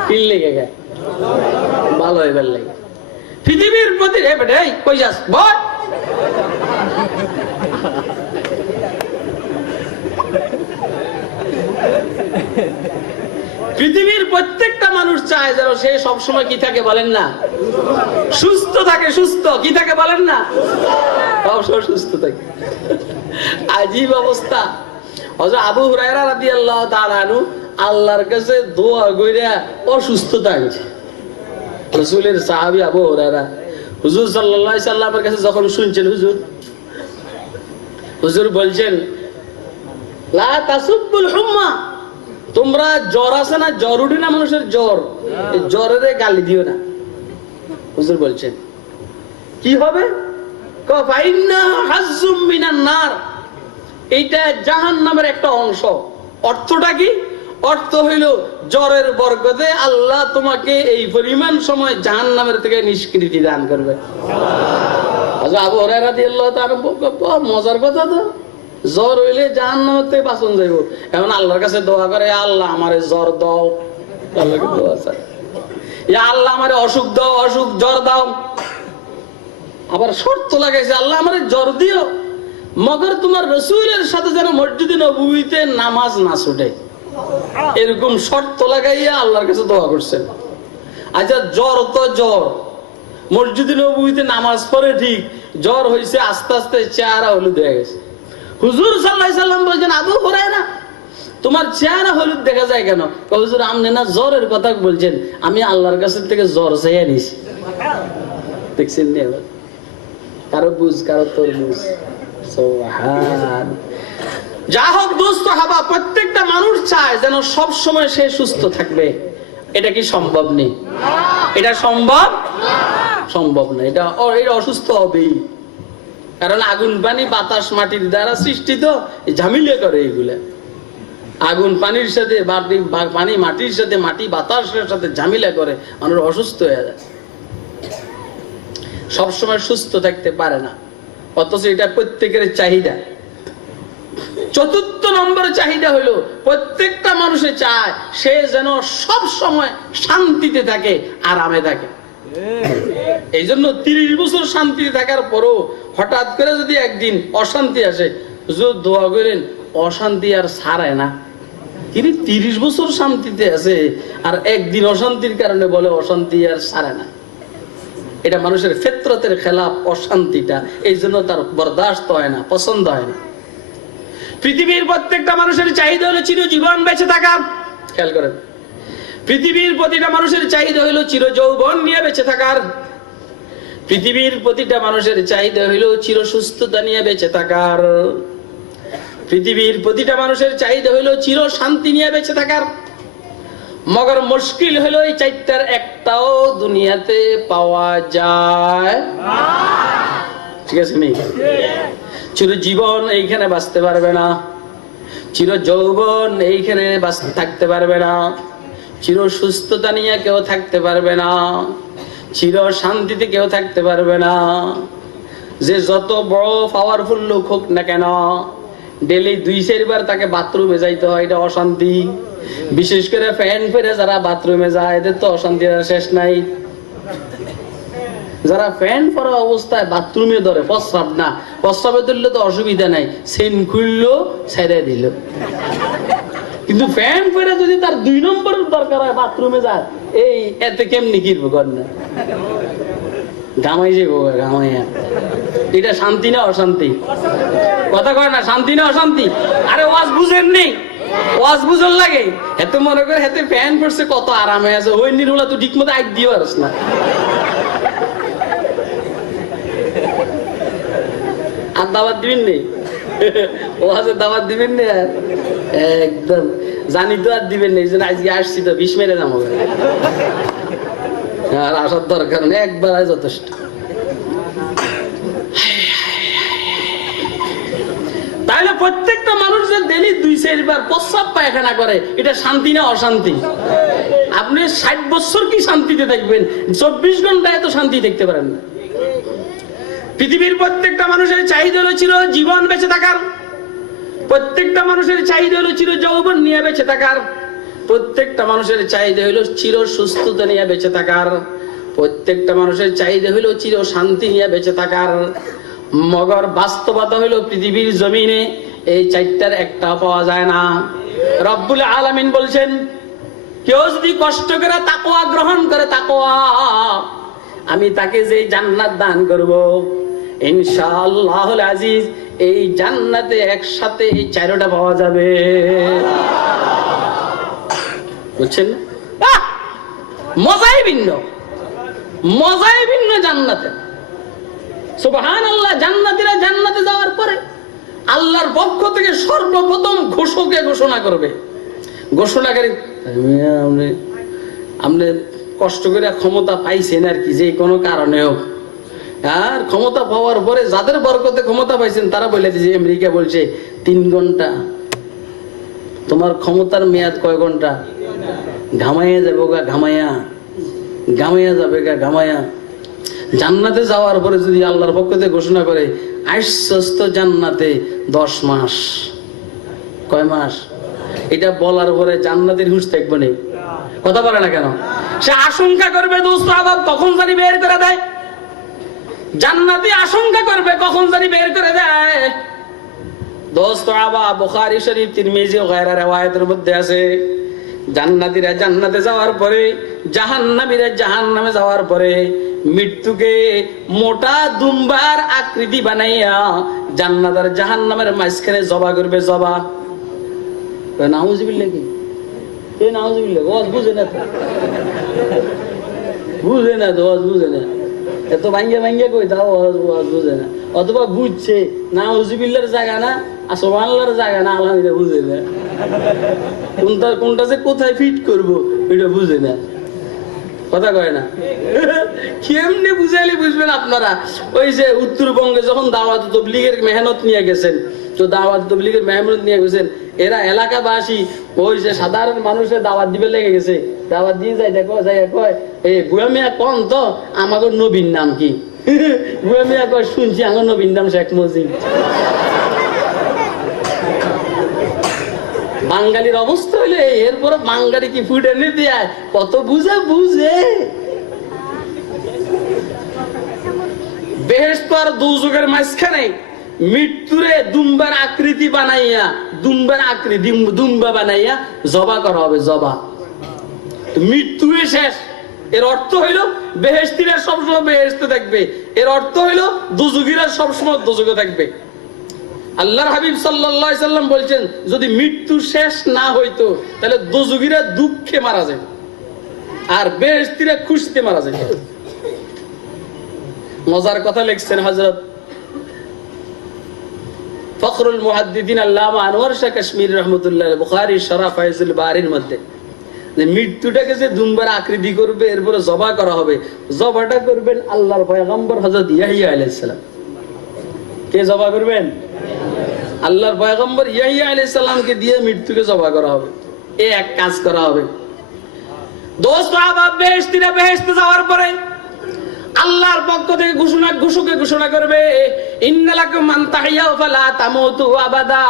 কি লেগে খায়? ভালো এবার লেগে। পৃথিবীর প্রতি কই যাস বল, পৃথিবীর প্রত্যেকটা মানুষ চায় যেন সে সবসময় কি থাকে বলেন না, সুস্থ থাকে। সুস্থ কি থাকে বলেন না, সবসময় সুস্থ থাকে। আজীব অবস্থা। হযরত আবু হুরায়রা রাদিয়াল্লাহু তাআলা আনহু আল্লাহর কাছে দোয়া কইরা অসুস্থতা হয়েছে। রাসূলের সাহাবী আবু হুরায়রা হুজুর সাল্লাল্লাহু আলাইহি সাল্লামের কাছে যখন শুনছেন, হুজুর বলছেন লা তাসুবুল হুম্মা, তোমরা জ্বর আছে না, জ্বর উঠে না মানুষের জ্বর, এই জ্বরের গালি দিও না। হুজুর বলছেন কি হবে? ফাইন্না হাজ্জুম মিনান নার, এইটা জাহান্নামের একটা অংশ। অর্থটা কি? অর্থ হইল জ্বরের বরকতে আল্লাহ তোমাকে এই পরিমাণ সময় জাহান্নামের থেকে নিষ্কৃতি দান করবে। আবু হুরায়রা রাদিয়াল্লাহু তাআলা মজার কথা তো, জ্বর হইলে জাহান্নামের থেকে বাঁচন যাইব, এখন আল্লাহর কাছে দোয়া করে আল্লাহ আমারে জ্বর দাও, আল্লাহকে দোয়া চায় ইয়া আল্লাহ আমারে অসুখ দাও, অসুখ জ্বর দাও। আবার শর্ত লাগাইছে আল্লাহ আমারে জ্বর দিও, মগর তোমার রাসূলের সাথে যেন মসজিদে নববীতে নামাজ না ছুটে, এরকম শর্ত লাগাইয়া আল্লাহর কাছে দোয়া করছেন। আচ্ছা জ্বর তো জ্বর, মসজিদে নববীতে নামাজ পড়ে ঠিক, জ্বর হয়েছে আস্তে আস্তে চেহারা হলুদ হয়ে গেছে। হুজুর সাল্লাল্লাহু আলাইহি সাল্লাম বলেন আবু হুরায়রা তোমার চেহারা হলুদ দেখা যায় কেন? হুজুর আপনি না জ্বরের কথা বলছেন, আমি আল্লাহর কাছ থেকে জ্বর চাইয়া নিছি। দেখছেন নি? আবার কারো বুঝ কারো তরমুজ। সুবহান। যা হোক দোস্ত হাবা, প্রত্যেকটা মানুষ চায় যেন সব সময় সে সুস্থ থাকবে। এটা কি সম্ভব নেই? এটা সম্ভব সম্ভব না। এটা অসুস্থ হবেই, কারণ আগুন পানি বাতাস মাটির দ্বারা সৃষ্টি, তো ঝামেলা করে এইগুলা। আগুন পানির সাথে পানি মাটির সাথে, মাটি বাতাসের সাথে ঝামেলা করে, মানুষ অসুস্থ হয়ে যায়, সবসময় সুস্থ থাকতে পারে না, অথচ এটা প্রত্যেকের চাহিদা। ৪র্থ নম্বরের চাহিদা হলো প্রত্যেকটা মানুষে চায় সে যেন সব সময় শান্তিতে থাকে, আরামে থাকে। এই জন্য 30 বছর শান্তিতে থাকার পরও হঠাৎ করে যদি একদিন অশান্তি আসে, দোয়া করেন অশান্তি আর ছাড়ায় না। তিনি 30 বছর শান্তিতে আছে আর একদিন অশান্তির কারণে বলে অশান্তি আর ছাড়ে না। এটা মানুষের ফিতরতের খেলাফ অশান্তিটা, এই জন্য তার বরদাস্ত হয় না, পছন্দ হয় না। পৃথিবীর প্রত্যেকটা মানুষের চাহিদা হলো চিরজীবন বেঁচে থাকা। খেয়াল করেন, পৃথিবীর প্রতিটা মানুষের চাহিদা হলো চির যৌবন নিয়ে বেঁচে থাকার। পৃথিবীর প্রতিটা মানুষের চাহিদা হলো চির সুস্থতা নিয়ে বেঁচে থাকার। পৃথিবীর প্রতিটা মানুষের চাহিদা হলো চির শান্তি নিয়ে বেঁচে থাকার। মগর মুশকিল হলো এই চারটার একটাও দুনিয়াতে পাওয়া যায় না। ঠিক আছে নি? চির জীবন এইখানে বাঁচতে পারবে না, চির যৌবন এইখানে থাকতে পারবে না, চির সুস্থতা নিয়ে কেউ থাকতে পারবে না, চির শান্তিতে কেউ থাকতে পারবে না। যে যত বড় পাওয়ারফুল লোক হোক না কেন, ডেলি 2-4 বার তাকে বাথরুমে যাইতে হয়, এটা অশান্তি। বিশেষ করে ফ্যান ফেরে যারা বাথরুমে যায় এদের তো অশান্তির শেষ নাই। যারা ফ্যান পরা অবস্থায় বাথরুমে ধরে, প্রস্রাব না, প্রস্রাবে ধরলে তো অসুবিধা নাই, সেন খুললো ছেড়ে দিল। কিন্তু ফ্যান ফেরে যদি তার 2 নম্বর দরকার হয় বাথরুমে যায়, এই এতে কেমনি কিরব কর না, গামাই যাবো গামাইয়া। এটা শান্তি না অশান্তি? কথা কয় না, শান্তি না অশান্তি? আরে ওয়াজ বুঝেননি, ওয়াজ বুঝন লাগে। এত মনে করে হেতে ফ্যান পড়ছে কত আরামে আছে, ওই নিরুলা তো ঠিক মতো আগ দিয়ে পারস না। আর দাওয়াত দিবেন নি? ওয়াজের দাওয়াত দিবেন নি? আর একদম জানি তো আর দিবেন নি, আজকে আসছি তো 20 মেরে যাবো, আর আসার দরকার নেই, একবার আজ যথেষ্ট। তাহলে প্রত্যেকটা মানুষ যে ডেলি 2-4 বার প্রস্রাব পায়খানা করে, এটা শান্তি না অশান্তি? আপনি 60 বছর কি শান্তিতে থাকবেন? 24 ঘন্টায় তো শান্তি দেখতে পারেন না। পৃথিবীর প্রত্যেকটা মানুষের চাহিদা হলো চির জীবন বেঁচে থাকার। প্রত্যেকটা মানুষের চাহিদা হলো চির যৌবন নিয়ে বেঁচে থাকার। প্রত্যেকটা মানুষের চাহিদা হলো চির সুস্থতা নিয়ে বেঁচে থাকার। প্রত্যেকটা মানুষের চাহিদা হলো চির শান্তি নিয়ে বেঁচে থাকার। মগর বাস্তবতা হলো পৃথিবীর জমিনে এই চারটার একটা পাওয়া যায় না। রব্বুল আলামিন বলছেন, কেউ যদি কষ্ট করে তাকওয়া গ্রহণ করে, তাকওয়া, আমি তাকে যে জান্নাত দান করব ইনশাআল্লাহুল আজিজ, এই জান্নাতে একসাথে এই 4টা পাওয়া যাবে। বুঝছেন? মজাই ভিন্ন, মজাই ভিন্ন জান্নাতে। সুবহানাল্লাহ। জান্নাতীরা জান্নাতে যাওয়ার পরে আল্লাহর পক্ষ থেকে সর্বপ্রথম ঘোষকে ঘোষণা করবে। ঘোষণাকারী, আপনি কষ্ট করে ক্ষমতা পাইছেন আর কি, যে কোনো কারণে হোক, আর ক্ষমতা পাওয়ার পরে যাদের বরকতে ক্ষমতা পাইছেন তারা বলে দিয়েছে, আমেরিকা বলছে 3 ঘন্টা। তোমার ক্ষমতার মেয়াদ কয় ঘন্টা? ঘামাইয়া যাবো গা, ঘামাইয়া, ঘামাইয়া যাবে গা, ঘামাইয়া। জান্নাতে যাওয়ার পরে যদি আল্লাহর পক্ষ থেকে ঘোষণা করে আশ্বস্ত জান্নাতে 10 মাস, কয় মাস? এটা বলার পরে জান্নাতের হুঁশ থাকবে না। কথা বলে না কেন? সে আশঙ্কা করবে দোস্ত আবার কখন জানি বের করে দেয়। জান্নাতি আশঙ্কা করবে কখন জানি বের করে দেয়। দোস্ত আবা বুখারী শরীফ, তিরমিজি ও গায়রা riwayatের মধ্যে আছে, জান্নাতীরা জান্নাতে যাওয়ার পরে, জাহান্নামীরা জাহান্নামে যাওয়ার পরে মৃত্যুকে মোটা দুম্বার আকৃতি বানাইয়া জান্নাত আর জাহান্নামের মাঝখানে জবা করবে। জবা, নাউজুবিল্লাহ। কি এই নাউজুবিল্লাহ? ওয়াজ বুঝে না তো, বুঝে না তো, ওয়াজ বুঝে না। এত ভাঙ্গিয়া ভাঙ্গিয়া কই তাও ওয়াজ বুঝে না, অথবা বুঝছে নাউজুবিল্লাহর জায়গা না আর সুবহানাল্লাহর জায়গা না, আলহামদুলিল্লাহ বুঝে না। কোনটা যে কোথায় ফিট করবো এটা বুঝে না। কথা কয় না? কেমনে বুঝাইলে বুঝবেন আপনারা? ওই যে উত্তরবঙ্গে যখন দাওয়াত তাবলীগের মেহনত নিয়ে গেছেন, তো দাওয়াত তাবলীগের মেহনত নিয়ে গেছেন, এরা এলাকাবাসী ওই যে সাধারণ মানুষের দাওয়াত দিবে লেগে গেছে। দাওয়াত দিয়ে যায়, দেখো যাই কয়, এই বুয়া মিয়া কোন তো আমাকে নবীর নাম কি? বুয়া মিয়া কয়, শুনছি আমার নবীর নাম শেখ মুজিব। বাঙালির অবস্থা হইলে এরপরে বাঙালি কি ফুট এনে দেয়, কত বুঝে বুঝে। বেহেশত আর দুযুগের মাঝখানে মৃত্যুরে দুম্বার আকৃতি বানাইয়া, দুম্বার আকৃতি দুম্বা বানাইয়া জবা করা হবে, জবা। মৃত্যুই শেষ, এর অর্থ হইল বেহেশতীরা সবসময় বেহেশতে থাকবে, এর অর্থ হইল দুজুগীরা সবসময় দুজুগে থাকবে। আল্লাহর হাবিব সাল্লাল্লাহু আলাইহি সাল্লাম বলছেন, যদি মৃত্যু শেষ না হইতো তাহলে দুজুগীরা দুঃখে মারা যায় আর বেহেশতীরা খুশিতে মারা যায়। মজার কথা লিখছেন হযরত ফখরুল মুহাদ্দিদিন আল্লামা আনোয়ার শাহ কাশ্মীরি রাহমাতুল্লাহ আলাইহি বুখারী শরহ ফায়জুল বারীর মধ্যে যে মৃত্যুটাকে যে দুম্বার আকৃতি করবে, এরপরে জবা করা হবে, জবাটা করবেন আল্লাহর পয়গম্বর হযরত ইয়াহইয়া আলাইহিস সালাম। কে জবা করবেন? আল্লাহর পয়গম্বর ইয়াহইয়া আলাইহিস সালামকে দিয়ে মৃত্যুকে জবা করা হবে। এই এক কাজ করা হবে। দোস্ত আবাব বেহেশতীরা বেহেশতে যাওয়ার পরে আল্লাহর পক্ষ থেকে ঘোষণা করবে, ইন্নালাকুম মান তাহিয়াউ ফালা তামুতু আবাদা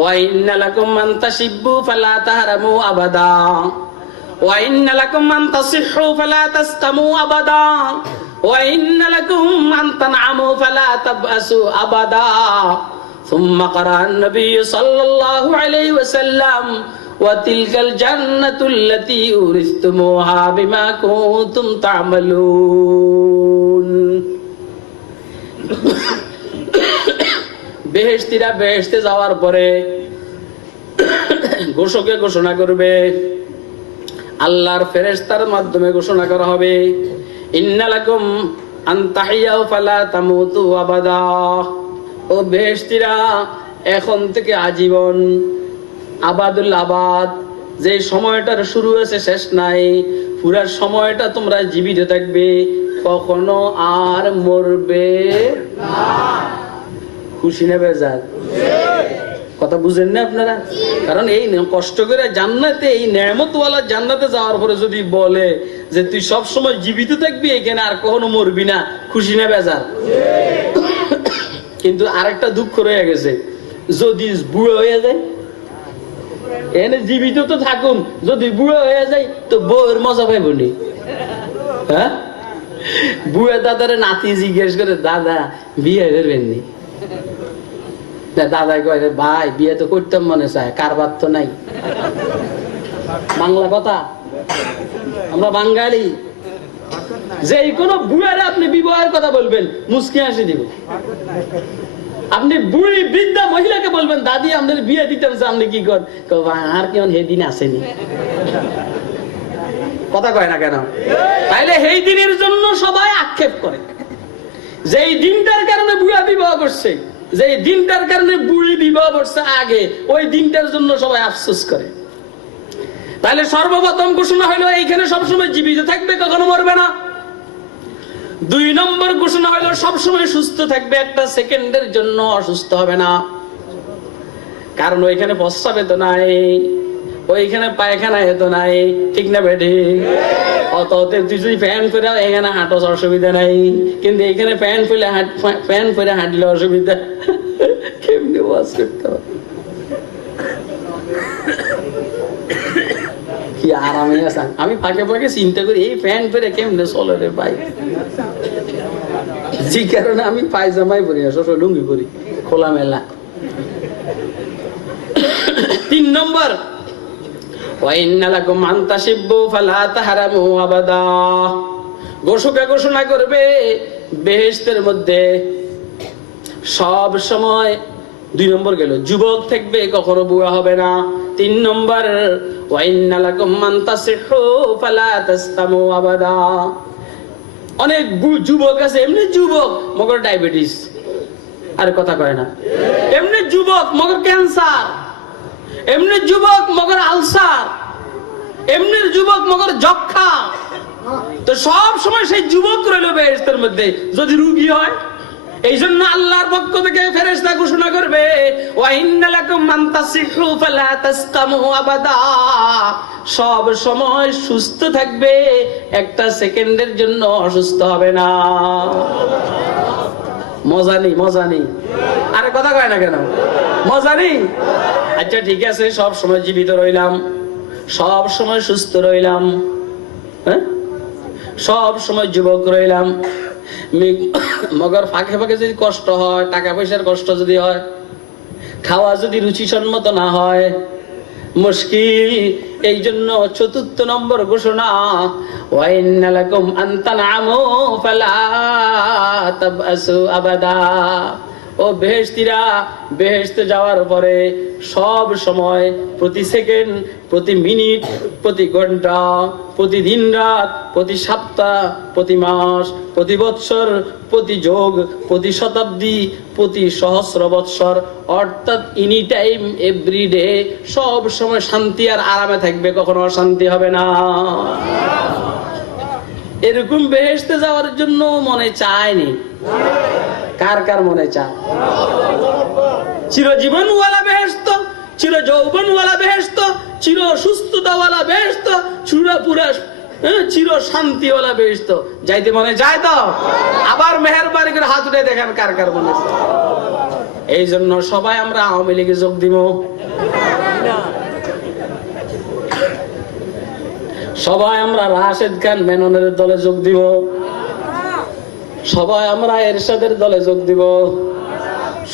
ওয়া ইন্নালাকুম মান তাশিব্বু ফালা তাহরামু আবাদা ওয়া ইন্নালাকুম মান তাসিহহু ফালা তাসকামু আবাদা ওয়া ইন্নালাকুম মান তানআমু ফালা তাবআসু আবাদা। সুম্মা ক্বারা আন-নবী সাল্লাল্লাহু আলাইহি ওয়াসাল্লাম وَتِلْكَ الْجَنَّةُ الَّتِي أُورِثْتُمُوهَا بِمَا كُنتُمْ تَعْمَلُونَ। বেহেশতীরা বেহেশতে যাওয়ার পরে ঘোষকে ঘোষণা করবে, আল্লাহর ফেরেশতার মাধ্যমে ঘোষণা করা হবে, ইন্নালাকুম আন তাহিয়াউ ফালা তামুতু আবাদা। ও বেহেশতীরা, এখন থেকে আজীবন, আবাদুল আবাদ, যে সময়টার শুরু হয়েছে শেষ নাই, পুরা সময়টা তোমরা জীবিত থাকবে, কখনো আর মরবে না। খুশি না বেজার? কথা বুঝেন না আপনারা? কারণ এই কষ্ট করে জান্নাতে, এই নেয়ামতওয়ালা জান্নাতে যাওয়ার পরে যদি বলে যে তুই সব সময় জীবিত থাকবি এখানে, আর কখনো মরবি না, খুশি না বেজার? কিন্তু আরেকটা দুঃখ রয়ে গেছে, যদি বুড়ো হয়ে যায়, এনে জীবিত তো থাকুন, যদি বুড়ো হয়ে যায় তো বউয়ের মজা পাইব নি? হ্যাঁ, বুড়া দাদারে নাতি জিজ্ঞেস করে, দাদা বিয়ে করবেন নি? দাদা কয়, ভাই বিয়ে তো করতাম মনে চায়, কারবার তো নাই। বাংলা কথা, আমরা বাঙালি, যে কোনো বুড়ারে আপনি বিবাহের কথা বলবেন মুস্কি হাসি দিব। আপনি বুড়ি বৃদ্ধা মহিলাকে বলবেন, দাদি আমাদের বিয়ে দিতে হবে, আপনি কি কর? আর কেমন সেদিন আসেনি, কথা কয় না কেন? তাইলে সেই দিনের জন্য সবাই আক্ষেপ করে, যেই দিনটার কারণে বুড়া বিবাহ করছে, যেই দিনটার কারণে বুড়ি বিবাহ করছে আগে, ওই দিনটার জন্য সবাই আফসোস করে। তাহলে সর্বপ্রথম ঘোষণা হলো এইখানে সবসময় জীবিত থাকবে, কখনো মরবে না। 2 নম্বর ঘোষণা হলো সবসময় সুস্থ থাকবে, একটা সেকেন্ডের জন্য অসুস্থ হবে না। কারণ ওইখানে প্রস্রাবে তো নাই, ওইখানে পায়খানা তো নাই, ঠিক না বেঠি? অতএব তুই যদি ফ্যান ফেরা এখানে হাঁটো অসুবিধা নাই, কিন্তু এইখানে ফ্যান ফেরা হাঁটলে অসুবিধা। কেমনি ওয়াজ করতে হবে, কি আরামে আছেন? আমি ফাঁকে ফাঁকে চিন্তা করি, এই ফ্যান ফেরে কেমনে চলে রে ভাই। যে কারণে আমি পায়জামাই পরি না, সবসময় লুঙ্গি পরি, খোলা মেলা। 3 নম্বর, ঘোষণা করবে বেহেশতের মধ্যে সব সময় 2 নম্বর গেল, যুবক থাকবে, কখনো বুড়া হবে না। 3 নম্বর, অনেক যুবক আছে এমনি যুবক মগর ডায়াবেটিস, আর কথা কয় না, এমনি যুবক মগর ক্যান্সার, এমনি যুবক মগর আলসার, এমনি যুবক মগর যক্ষা। তো সব সময় সেই যুবক রইল বেহেশতের মধ্যে যদি রোগী হয়। এই জন্য আল্লাহর পক্ষ থেকে ফেরেশতা ঘোষণা করবে, ওয়া ইন্নালাকুম মান তাসিহু ফালা তাসকামু আবাদা। সব সময় সুস্থ থাকবে, একটা সেকেন্ডের জন্য অসুস্থ হবে না। মজা নেই? মজা নেই? আরে কথা কয় না কেন? মজা নেই? আচ্ছা ঠিক আছে, সব সময় জীবিত রইলাম, সব সময় সুস্থ রইলাম, হ্যাঁ, সব সময় যুবক রইলাম, মগর ফাঁকে ফাঁকে যদি কষ্ট হয়, টাকা পয়সার কষ্ট যদি হয়, খাওয়া যদি রুচিসম্মত না হয়, মুশকিল। এই জন্য ৪র্থ নম্বর ঘোষণা, ওয়া ইন্না লাকুম আন তানআমু ফালা তাবআসু আবাদা। ও বেহেশতীরা, বেহেশতে যাওয়ার পরে সব সময়, প্রতি সেকেন্ড, প্রতি মিনিট, প্রতি ঘন্টা, প্রতি দিন রাত, প্রতি সপ্তাহ, প্রতি মাস, প্রতি বৎসর, প্রতি যোগ, প্রতি শতাব্দী, প্রতি সহস্র বৎসর, অর্থাৎ এনি টাইম, এভরিডে, সব সময় শান্তি আর আরামে থাকবে, কখনো অশান্তি হবে না। এরকম বেহেশতে যাওয়ার জন্য মনে চায়নি? কার কার মনে চায়? চিরজীবনওয়ালা বেহেশত, চির যৌবনওয়ালা বেহেশত, চির সুস্থতাওয়ালা বেহেশত, চির শান্তিওয়ালা বেহেশত যাইতে মনে যায় তো? আবার মেহেরবানি করে হাত উঠে দেখেন কার কার মনে চায়। এই জন্য সবাই আমরা আওয়ামী লীগে যোগ দিব, সবাই আমরা রাশেদ খান মেননের দলে যোগ দিব, সবাই আমরা এরশাদের দলে যোগ দিব,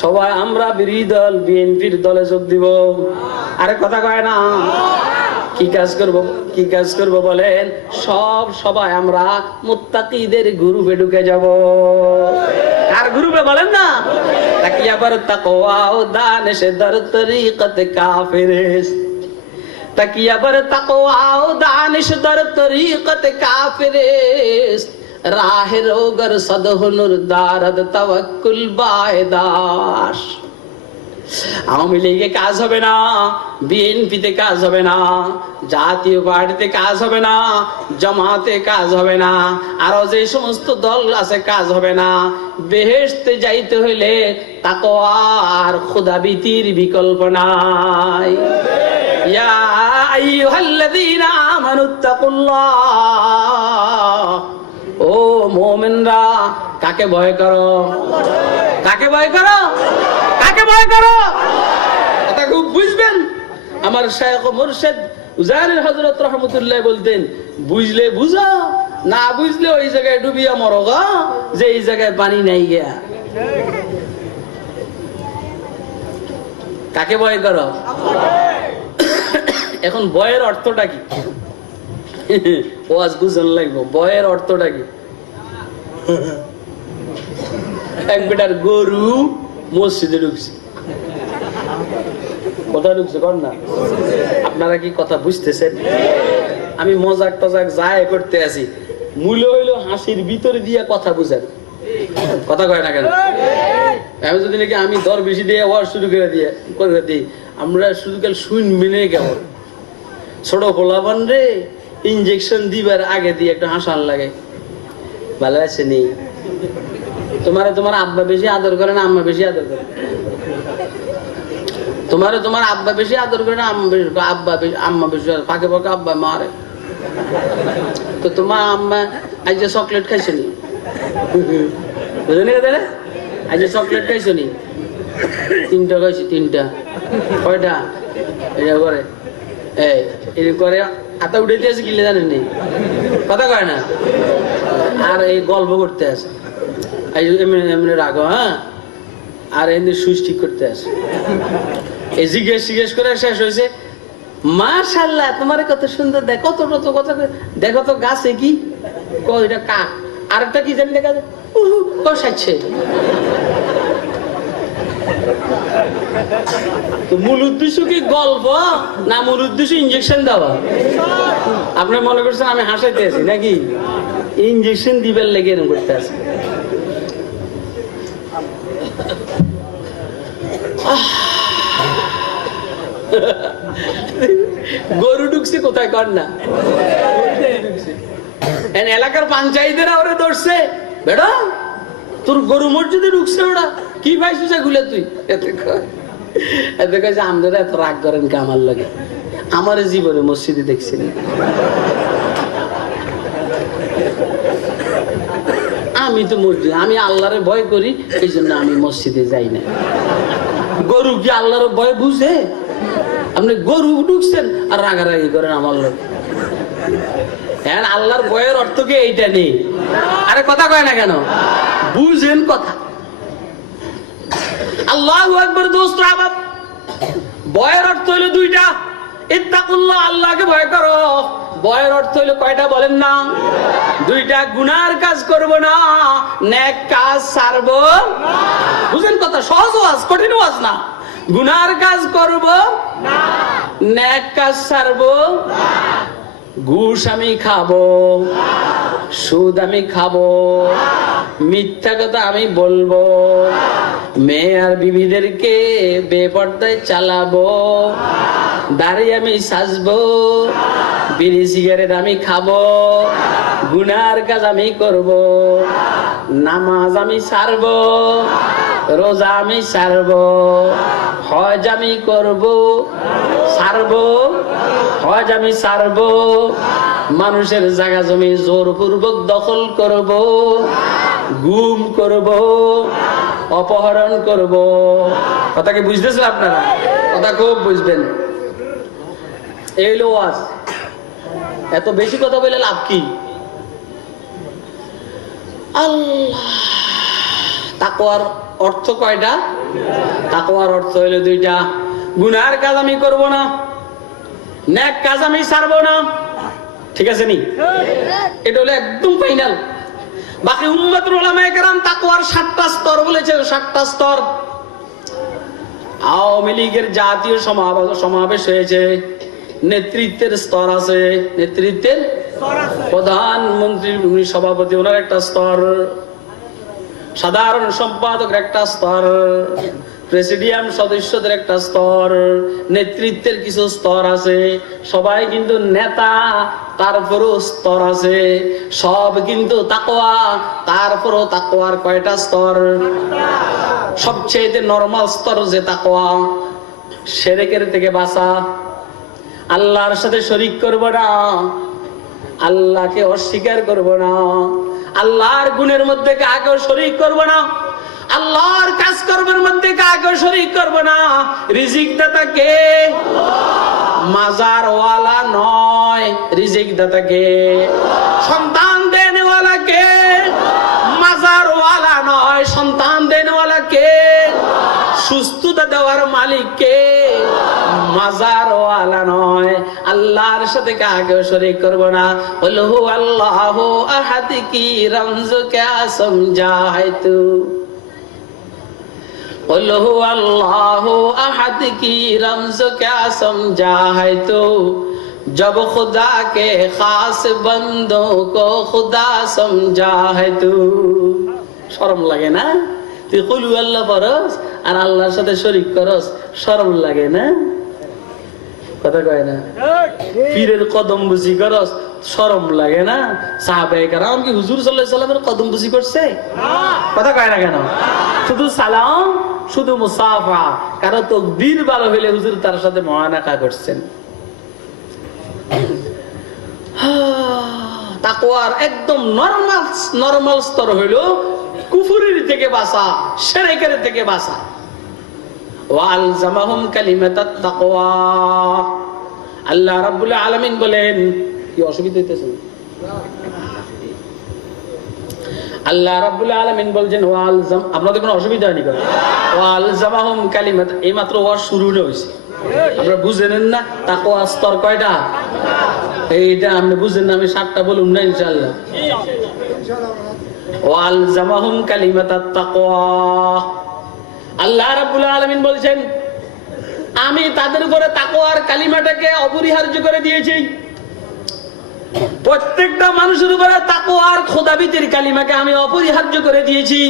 সবাই আমরা বিরোধী দল বিএনপির দলে যোগ দিব। আরে কথা কয় না? কি কাজ করব, কি কাজ করব বলেন? সবাই আমরা মুত্তাকিদের গ্রুপে ঢুকে যাব। আর গ্রুপে বলেন না, তাকিয়া বার তাকওয়া ও দানিশ দর তরিকত কাফিরিস, তাকিয়া বার তাকওয়া ও দানিশ দর তরিকত কাফিরিস, রাহে রোগর সদহুনুর দারদ তাওয়াক্কুল বায়দাস। আওয়ামী লীগে কাজ হবে না, বিএনপিতে কাজ হবে না, জাতীয় পার্টিতে কাজ হবে না, জামাতে কাজ হবে না, আরো যে সমস্ত দল আছে কাজ হবে না। বেহেশতে যাইতে হইলে তাকওয়া আর খোদাভীতির বিকল্প নাই। ইয়া আইয়ুহাল্লাযীনা আমানুত্তাকুল্লাহ, ও মুমিনরা, কাকে ভয় করো? কাকে ভয় করো? কাকে ভয় করো? এটা খুব বুঝবেন। আমার শায়খ মুর্শিদ উজাইর হযরত রাহমাতুল্লাহ বলতেন, বুঝলে বুঝা, না বুঝলে ওই জায়গায় ডুবিয়া মরগা, যে এই জায়গায় পানি নাই গিয়া। কাকে ভয় করো? এখন ভয়ের অর্থটা কি? ওয়াজ বুঝন লাগবো। ভয়ের অর্থটা কি? এক বেটার গরু মসজিদে ঢুকছে। কোথায় ঢুকছে কর না? আপনারা কি কথা বুঝতেছেন? আমি মজাক টজাক যায় করতে আছি, মূল্য হইলো হাসির ভিতরে দিয়ে কথা বুঝেন। কথা কয় না কেন? আমি যদি নাকি আমি দর বেশি দিয়ে ওয়াজ শুরু করে দিই, আমরা শুধু কাল শুনবি না কেমন? ছোট পোলাপান রে ইনজেকশন দিবার আগে দিয়ে একটা হাসান লাগে। ভালো আছে নি? তোমার আব্বা বেশি আদর করে না আম্মা বেশি আদর করে? তোমার আব্বা বেশি আদর করে না আম্মা বেশি? আম্মা বেশি, ফাঁকে ফাঁকে আব্বা মারে। তো তোমার আম্মা আজ যে চকলেট খাইছো নি? বুঝলি রে? আজ যে চকলেট খাইছো নি? 3টা খাইছি। 3টা? কয়টা? এটা করে এই করে হাতা উঠে দিয়েছে, কিনলে জানেন নি? কথা কয় না? আর এই গল্প করতে আসে, এমনি রাখো, হ্যাঁ, আর এমনি সুইচ ঠিক করতে আসে। এই জিজ্ঞেস করে শেষ হয়েছে, মাশাআল্লাহ তোমার কত সুন্দর, দেখো তো কথা, দেখো তো গাছে কি, এটা কাক, আরেকটা কি জানি দেখা যায়, কষাচ্ছে। মূল উদ্দেশ্য কি গল্প, না মূল উদ্দেশ্য ইনজেকশন দেওয়া? আপনি মনে করছেন আমি হাসাইতে আছি নাকি? ইনজেকশন দিবার লেগে এরকম করতে আছে। গরু ঢুকছে কোথায় কর না? এলাকার পঞ্চায়েতেরা ওরে ধরছে, বেটা তোর গরু মসজিদে ঢুকছে, ওরা কি পাইছিস গুলে তুই? এতে কাছে আমাদের এত রাগ করেন কে আমার লাগে? আমার জীবনে মসজিদে দেখছি না। আমি তো মসজিদ, আমি আল্লাহরে ভয় করি, এই জন্য আমি মসজিদে যাই না। গরু কি আল্লাহর ভয় বুঝে? আপনি গরু ঢুকছেন আর রাগারাগি করেন আমার লোক। হ্যাঁ, আল্লাহর ভয়ের অর্থ কি এইটা নেই? আরে কথা কয় না কেন? বুঝেন কথা। আল্লাহু আকবার। দোস্ত আবাব, ভয়ের অর্থ হইলো দুইটা। ইত্তাকুল্লাহ, আল্লাহকে ভয় করো। ভয়ের অর্থ হইলো কয়টা বলেন না? দুইটা। গুনার কাজ করব না, নেক কাজ ছাড়বো না। বুঝেন কথা? সহজ ওয়াজ, কঠিন ওয়াজ না। গুনার কাজ করব না, নেক কাজ ছাড়বো না। ঘুষ আমি খাবো না, সুদ আমি খাবো না। মিথ্যা কথা আমি বলবো না। মেয়ে আর বিবিদেরকে বেপর্দায় চালাবো না। দাড়ি আমি সাজবো না। বিড়ি সিগারেট আমি খাবো না। গুনার কাজ আমি করব না। নামাজ আমি ছাড়বো না। রোজা আমি ছাড়বো। হজ আমি করব ছাড়বো। হজ আমি ছাড়বো। মানুষের জায়গা জমি জোরপূর্বক দখল করব, গুম করব, অপহরণ করব। কথা কি বুঝতেছেন আপনারা? কথা খুব বুঝবেন। এই হলো ওয়াজ। এত বেশি কথা বলে লাভ কি? আল্লাহ। তাকওয়ার অর্থ কয়টা? তাকওয়ার অর্থ হইলো দুইটা। গুনার কাজ আমি করব না, নেক কাজ আমি ছাড়বো না। ঠিক আছে নি? এটা হলো একদম ফাইনাল। বাকি উম্মতুল উলামায়ে কেরাম তাকওয়ার 7টা স্তর বলেছে। 7টা স্তর। আওয়ামী লীগের জাতীয় সমাবেশ হয়েছে, নেতৃত্বের স্তর আছে। নেতৃত্বের প্রধানমন্ত্রী, সভাপতি, ওনার একটা স্তর। সাধারণ সম্পাদকের একটা স্তর। প্রেসিডিয়াম সদস্যদের একটা স্তর। নেতৃত্বের কিছু স্তর আছে। সবাই কিন্তু নেতা, তারপরও স্তর আছে। সব কিন্তু তাকওয়া, তারপরও তাকওয়ার কয়টা স্তর? সবচেয়ে নরমাল স্তর যে তাকওয়া, শিরকের থেকে বাঁচা, আল্লাহর সাথে শরীক করব না, আল্লাহকে অস্বীকার করব না, আল্লাহর গুণের মধ্যে কাকেও শরীক করব না, আল্লাহর কাজ কর্মের মধ্যে কাকেও শরীক করব না। রিজিক দাতা কে? মাজার ওয়ালা নয়, রিজিক দাতা কে? সন্তান দেনে ওয়ালা কে? মাজার ওয়ালা নয়, সন্তান দেনে ওয়ালা কে? সুস্থতা দেওয়ার মালিক কে? মাজার ওয়ালা নয়। আল্লাহর সাথে কাকেও শরীক করব না। হু আল্লাহু আহাদ কি রমজ ক্যা সমঝা है तू? হু আল্লাহু আহাদ কি রমজ ক্যা সমঝা है तू? जब खुदा के खास बंदों को खुदा समझा है तू। শরম লাগে না? তুই কুল হু আল্লাহ পড়স আর আল্লাহর সাথে শরীক করস, শরম লাগে না? কথা কয় না? পীরের কদম বুঝি করস, শরম লাগে না? সাহাবায়ে কেরাম কি হুজুর সাল্লাল্লাহু আলাইহি সাল্লামের কদম বুঝি করছে? কথা কয় না কেন? শুধু সালাম, শুধু মুসাফা। কারো তাকবীর ভালো হইলে হুজুর তার সাথে মুআনাকা করছেন। তাকওয়ার একদম নরমাল স্তর হইলো কুফরির থেকে বাঁচা, শিরকের থেকে বাঁচা। ওয়ালজামাহুম কালিমাতাত তাকওয়া। আল্লাহ রাব্বুল আলামিন বলেন, কি অসুবিধা হইতেছে? আল্লাহ রাব্বুল আলামিন বলছেন ওয়ালজাম, আপনাদের কোনো অসুবিধা হয়নি? ওয়ালজামাহুম কালিমাত, এইমাত্র ওয়াজ শুরু হইছে। আমরা বুঝেন না তাকওয়া স্তর কয়টা? এইটা আপনি বুঝেন না, আমি 7টা বলুন না ইনশাআল্লাহ। ওয়ালজামাহুম কালিমাতাত তাকওয়া। আল্লাহ রাব্বুল আলামিন বলছেন, আমি তাদের উপরে তাকওয়ার কালিমাটাকে অপরিহার্য করে দিয়েছি। প্রত্যেকটা মানুষের উপরে তাকওয়ার খোদাভীতির কালিমাকে আমি অপরিহার্য করে দিয়েছি।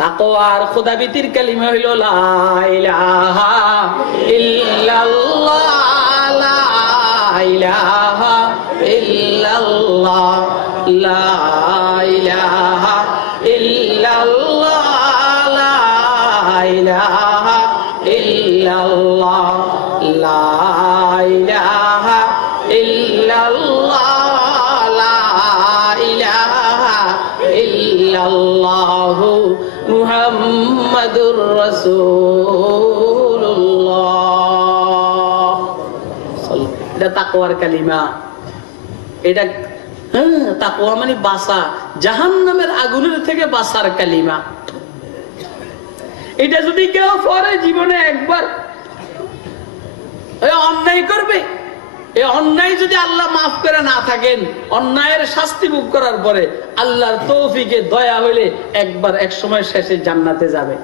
তাকওয়ার খোদাভীতির কালিমা হইল লা ইলাহা ইল্লাল্লাহ, লা ইলাহা ইল্লাল্লাহ, লা ইলাহা ইল্লাল্লাহ, লা ইলাহা ইল্লাল্লাহ, লা ইলাহা ইল্লাল্লাহ, লা ইলাহা ইল্লাল্লাহ মুহাম্মাদুর রাসূলুল্লাহ। এটা তাকওয়ার কালিমা। এটা তাকওয়া মানে বাঁচা, জাহান্নামের আগুনের থেকে বাঁচার কালিমা। এটা যদি কেউ পরে জীবনে একবার অন্যায় করবে, এই অন্যায় যদি আল্লাহ মাফ করে না থাকেন, অন্যায়ের শাস্তি ভোগ করার পরে আল্লাহর তৌফিকে দয়া হইলে একবার এক সময় শেষে জান্নাতে যাবে।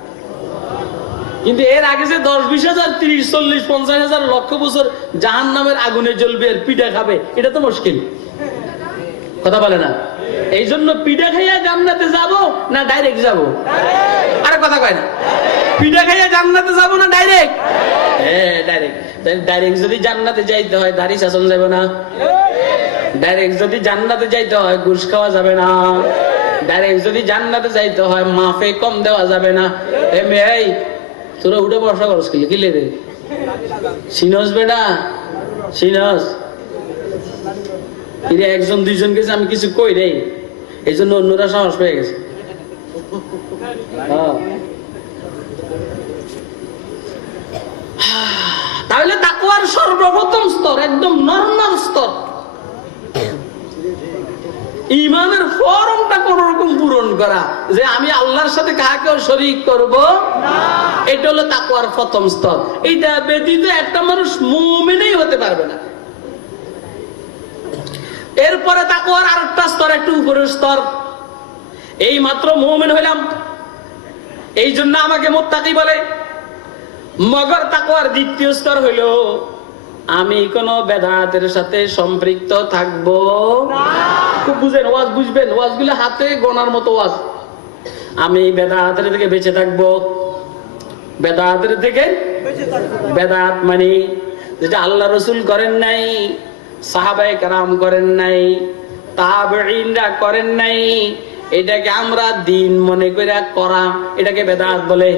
কিন্তু এর আগে যে 10-20,000, 30-40, 50,000 লক্ষ বছর জাহান্নামের আগুনে জ্বলবে আর পিঠা খাবে, এটা তো মুশকিল। কথা বলে না? এই জন্য পিঠা খাইয়া জান্নাতে যাব না ডাইরেক্ট যাব? আরে কথা কয় না। পিঠা খাইয়া জান্নাতে যাব না ডাইরেক্ট? হ্যাঁ ডাইরেক্ট। ডাইরেক্ট যদি জান্নাতে যাইতে হয় দাড়ি শাসন যাবে না। ডাইরেক্ট যদি জান্নাতে যাইতে হয় ঘুষ খাওয়া যাবে না। ডাইরেক্ট যদি জান্নাতে যাইতে হয় মাফে কম দেওয়া যাবে না। এই তোরা উঠে বসা করস কি রে? সিনস বেটা, সিনস একজন দুইজন গেছে, আমি কিছু কই রে, এই জন্য অন্যরা সাহস পেয়ে গেছে। তাহলে তাকওয়ার সর্বপ্রথম স্তর, একদম নরমাল স্তর, ঈমানের ফরমটা কোন রকম পূরণ করা, যে আমি আল্লাহর সাথে কাকেও শরীক করব না, এটা হলো তাকওয়ার প্রথম স্তর। এইটা ব্যতীত একটা মানুষ মুমিনই হতে পারবে না। এরপরে তাকওয়ার আরেকটা স্তর, একটু উপরের স্তর। এই মাত্র মুমিন হইলাম, এই জন্য আমাকে মুত্তাকি বলে। মগর তাকওয়ার দ্বিতীয় স্তর হইল আমি কোন বেদাতের সাথে সম্পৃক্ত থাকব না। খুব বুঝেন, ওয়াজ বুঝবেন, ওয়াজগুলো হাতে গোনার মতো ওয়াজ। আমি বেদাতের থেকে বেঁচে থাকবো। বেদাতের থেকে, বেদাত মানে যেটা আল্লাহ রসুল করেন নাই, সাহাবায়ে কেরাম করেন নাই, তাবেঈনরা করেন নাই, এটাকে আমরা দিন মনে করে করা, এটাকে বেদাত বলে।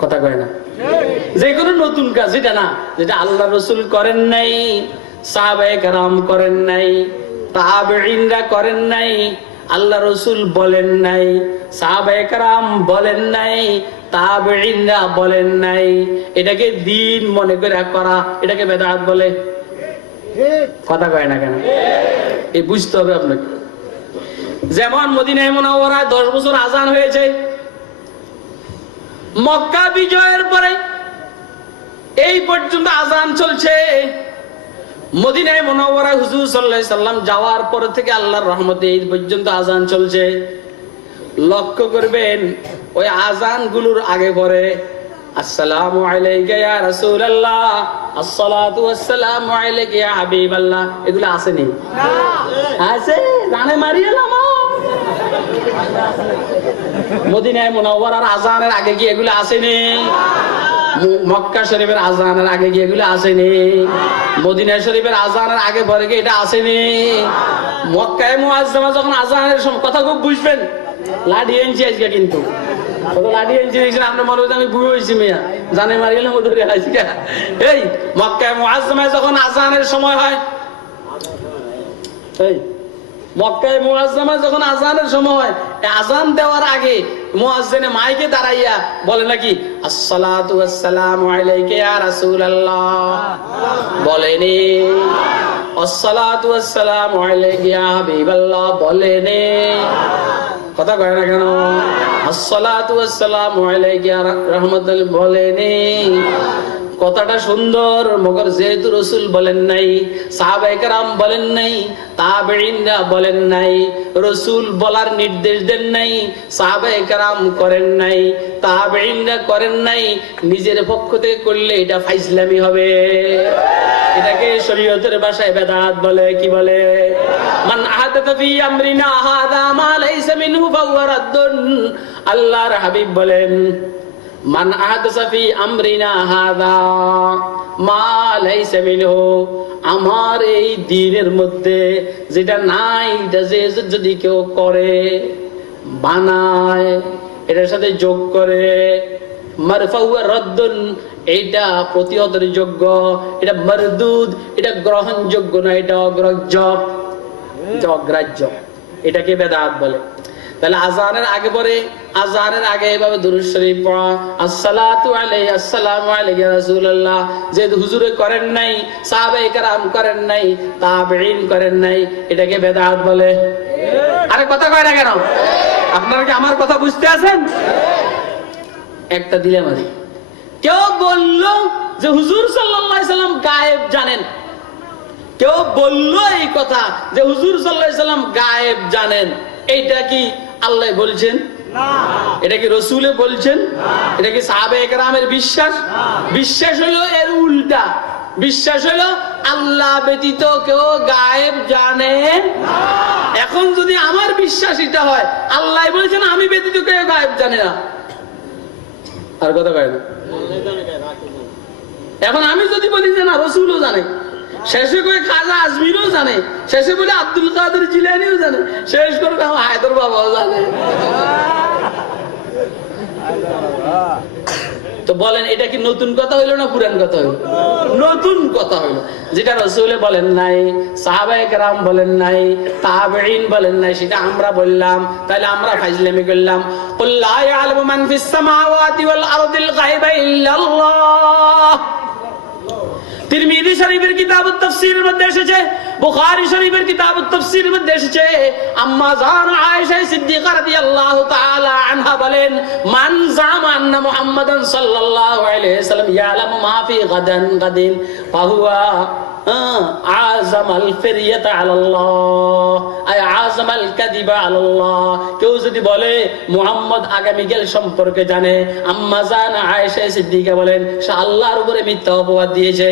কথা কয় না? যে কোনো নতুন কাজ, যেটা না, যেটা আল্লাহ রসুল করেন নাই, সাহাবায়ে কেরাম করেন নাই, তাবেঈনরা করেন নাই, আল্লাহ রসুল বলেন নাই, সাহাবায়ে কেরাম বলেন নাই, তাবেঈনরা বলেন নাই, এটাকে দিন মনে করে করা, এটাকে বেদাত বলে। কথা কয় না কেন? এই বুঝতে হবে আপনাকে। যেমন মদিনায়ে মুনাওয়ারায় 10 বছর আজান হয়েছে, মক্কা বিজয়ের পরে এই পর্যন্ত আজান চলছে। মদিনায়ে মুনাওয়ারায় হুজুর সাল্লাল্লাহু আলাইহি সাল্লাম যাওয়ার পর থেকে আল্লাহর রহমতে এই পর্যন্ত আজান চলছে। লক্ষ্য করবেন ওই আজান গুলোর আগে পরে আসসালামু আলাইকা ইয়া রাসূলুল্লাহ, আসসালাতু ওয়াসসালামু আলাইকা ইয়া হাবিবাল্লাহ, এগুলো আছে নি? না আছে, জানে মারিয়ালাম। মদিনায়ে মুনাওয়ারার আজানের আগে কি এগুলো আসেনি? মক্কা শরীফের আজানের আগে কি এগুলো আসেনি? মদিনা শরীফের আজানের আগে পরে কি এটা আসেনি? মক্কায়ে মুআজ্জামা যখন আজানের সময়, কথা খুব বুঝবেন, লাঠি এনছি আজকে, কিন্তু লাঠি এনছি দেখছেন আপনার মনে হচ্ছে আমি বুড়ো হয়েছি মিয়া, জানে মারিলাম ধরে আজকে। এই মক্কায়ে মুআজ্জামায় যখন আজানের সময় হয়, এই মক্কায়ে মুআজ্জামায় যখন আজানের সময়, আজান দেওয়ার আগে মুয়াজ্জিনে মাইকে দাঁড়াইয়া বলে নাকি আসসালাতু ওয়াসসালামু আলাইকা ইয়া রাসূলুল্লাহ, বলেনি আসসালাতু ওয়াসসালামু আলাইকা ইয়া হাবিবাল্লাহ, বলেনি। কথা কয় না কেন? আসসালাতু ওয়াসসালামু আলাইকা ইয়া রাহমাতুল, বলেনি। কথাটা সুন্দর, মগর যেহেতু রসুল বলেন নাই, সাহাবায়ে কেরাম বলেন নাই, তাবেঈনরা বলেন নাই, রসুল বলার নির্দেশ দেন নাই, সাহাবায়ে কেরাম করেন নাই, তাবেঈনরা করেন নাই, নিজের পক্ষ থেকে করলে এটা ফাইজলামি হবে। এটাকে শরীয়তের ভাষায় বেদাত বলে। কি বলে? মান আহাদাতা ফি আমরিনা হাযা মা লাইসা মিনহু ফাহুয়া রাদ্দুন। আল্লাহর হাবিব বলেন, মান আহাদাসা ফি আমরিনা হাযা মা লাইসা মিনহু, আমার এই দ্বীনের মধ্যে যেটা নাই, এটা যদি কেউ করে, বানায়, এটার সাথে যোগ করে, মারফাউয়া রাদ্দুন, এটা প্রতিহতের যোগ্য, এটা মারদুদ, এটা গ্রহণযোগ্য না, এটা অগ্রাহ্য, অগ্রাহ্য, এটাকে বেদাত বলে। তাহলে আজানের আগে পরে, আজানের আগে এভাবে দুরূদ শরীফ পড়া, আসসালাতু আলাইহি আসসালামু আলাইহি ইয়া রাসূলুল্লাহ, যে হুজুরে করেন নাই, সাহাবায়ে কেরাম করেন নাই, তাবেঈন করেন নাই, এটাকে বেদাত বলে। আরে কথা কয় না কেন? আপনারা কি আমার কথা বুঝতে আছেন? একটা দিলাম আরে, কেউ বলল যে হুজুর সাল্লাল্লাহু আলাইহি সাল্লাম গায়েব জানেন, কেউ বলল এই কথা যে হুজুর সাল্লাল্লাহু আলাইহি সাল্লাম গায়েব জানেন, এইটা কি আল্লাহ বলছেন? না। এটা কি রাসূলে বলছেন? না। এটা কি সাহাবায়ে কেরামের বিশ্বাস? না। বিশ্বাস হলো এর উল্টা, বিশ্বাস হলো আল্লাহ ব্যতীত কেউ গায়েব জানে না। এখন যদি আমার বিশ্বাস এটা হয়, আল্লাহ বলছেন আমি ব্যতীত কেউ গায়েব জানে না, আর কথা কয় না। এখন আমি যদি বলি যে না রাসূলও জানে, শেষে করে খাজা আজমিরও জানে, শেষে বলে আব্দুল কাদের জিলানীও জানে, শেষ করে আমার হায়দার বাবাও জানে, তো বলেন এটা কি নতুন কথা হইলো না পুরান কথা হইলো? নতুন কথা হইলো। যেটা রাসূলে বলেন নাই, সাহাবায়ে কেরাম বলেন নাই, তাবেঈন বলেন নাই, সেটা আমরা বললাম, তাহলে আমরা ফাজলামি করলাম। কুল লা ইয়ালামু মান ফিস সামাওয়াতি ওয়াল আরদিল গায়বা ইল্লাল্লাহ। তিরমিজি শরীফের কিতাবুত তাফসীরের মধ্যে এসেছে, বুখারী শরীফের কিতাবুত তাফসীরের মধ্যে এসেছে, আম্মা জান আয়েশা সিদ্দিকা রাদিয়াল্লাহু তাআলা আনহা বলেন, মান জামা আন্না মুহাম্মাদান সাল্লাল্লাহু আলাইহি ওয়াসাল্লাম ইয়ালামু মা ফি গাদিন ফাহুয়া আযামাল ফিরিয়াতা আলাল্লাহ আই আযামাল কাযিবা আলাল্লাহ। কেউ যদি বলে মুহাম্মদ আগামীকাল সম্পর্কে জানে, আম্মা জান আয়েশা সিদ্দিকা বলেন সে আল্লাহর উপরে মিথ্যা অপবাদ দিয়েছে।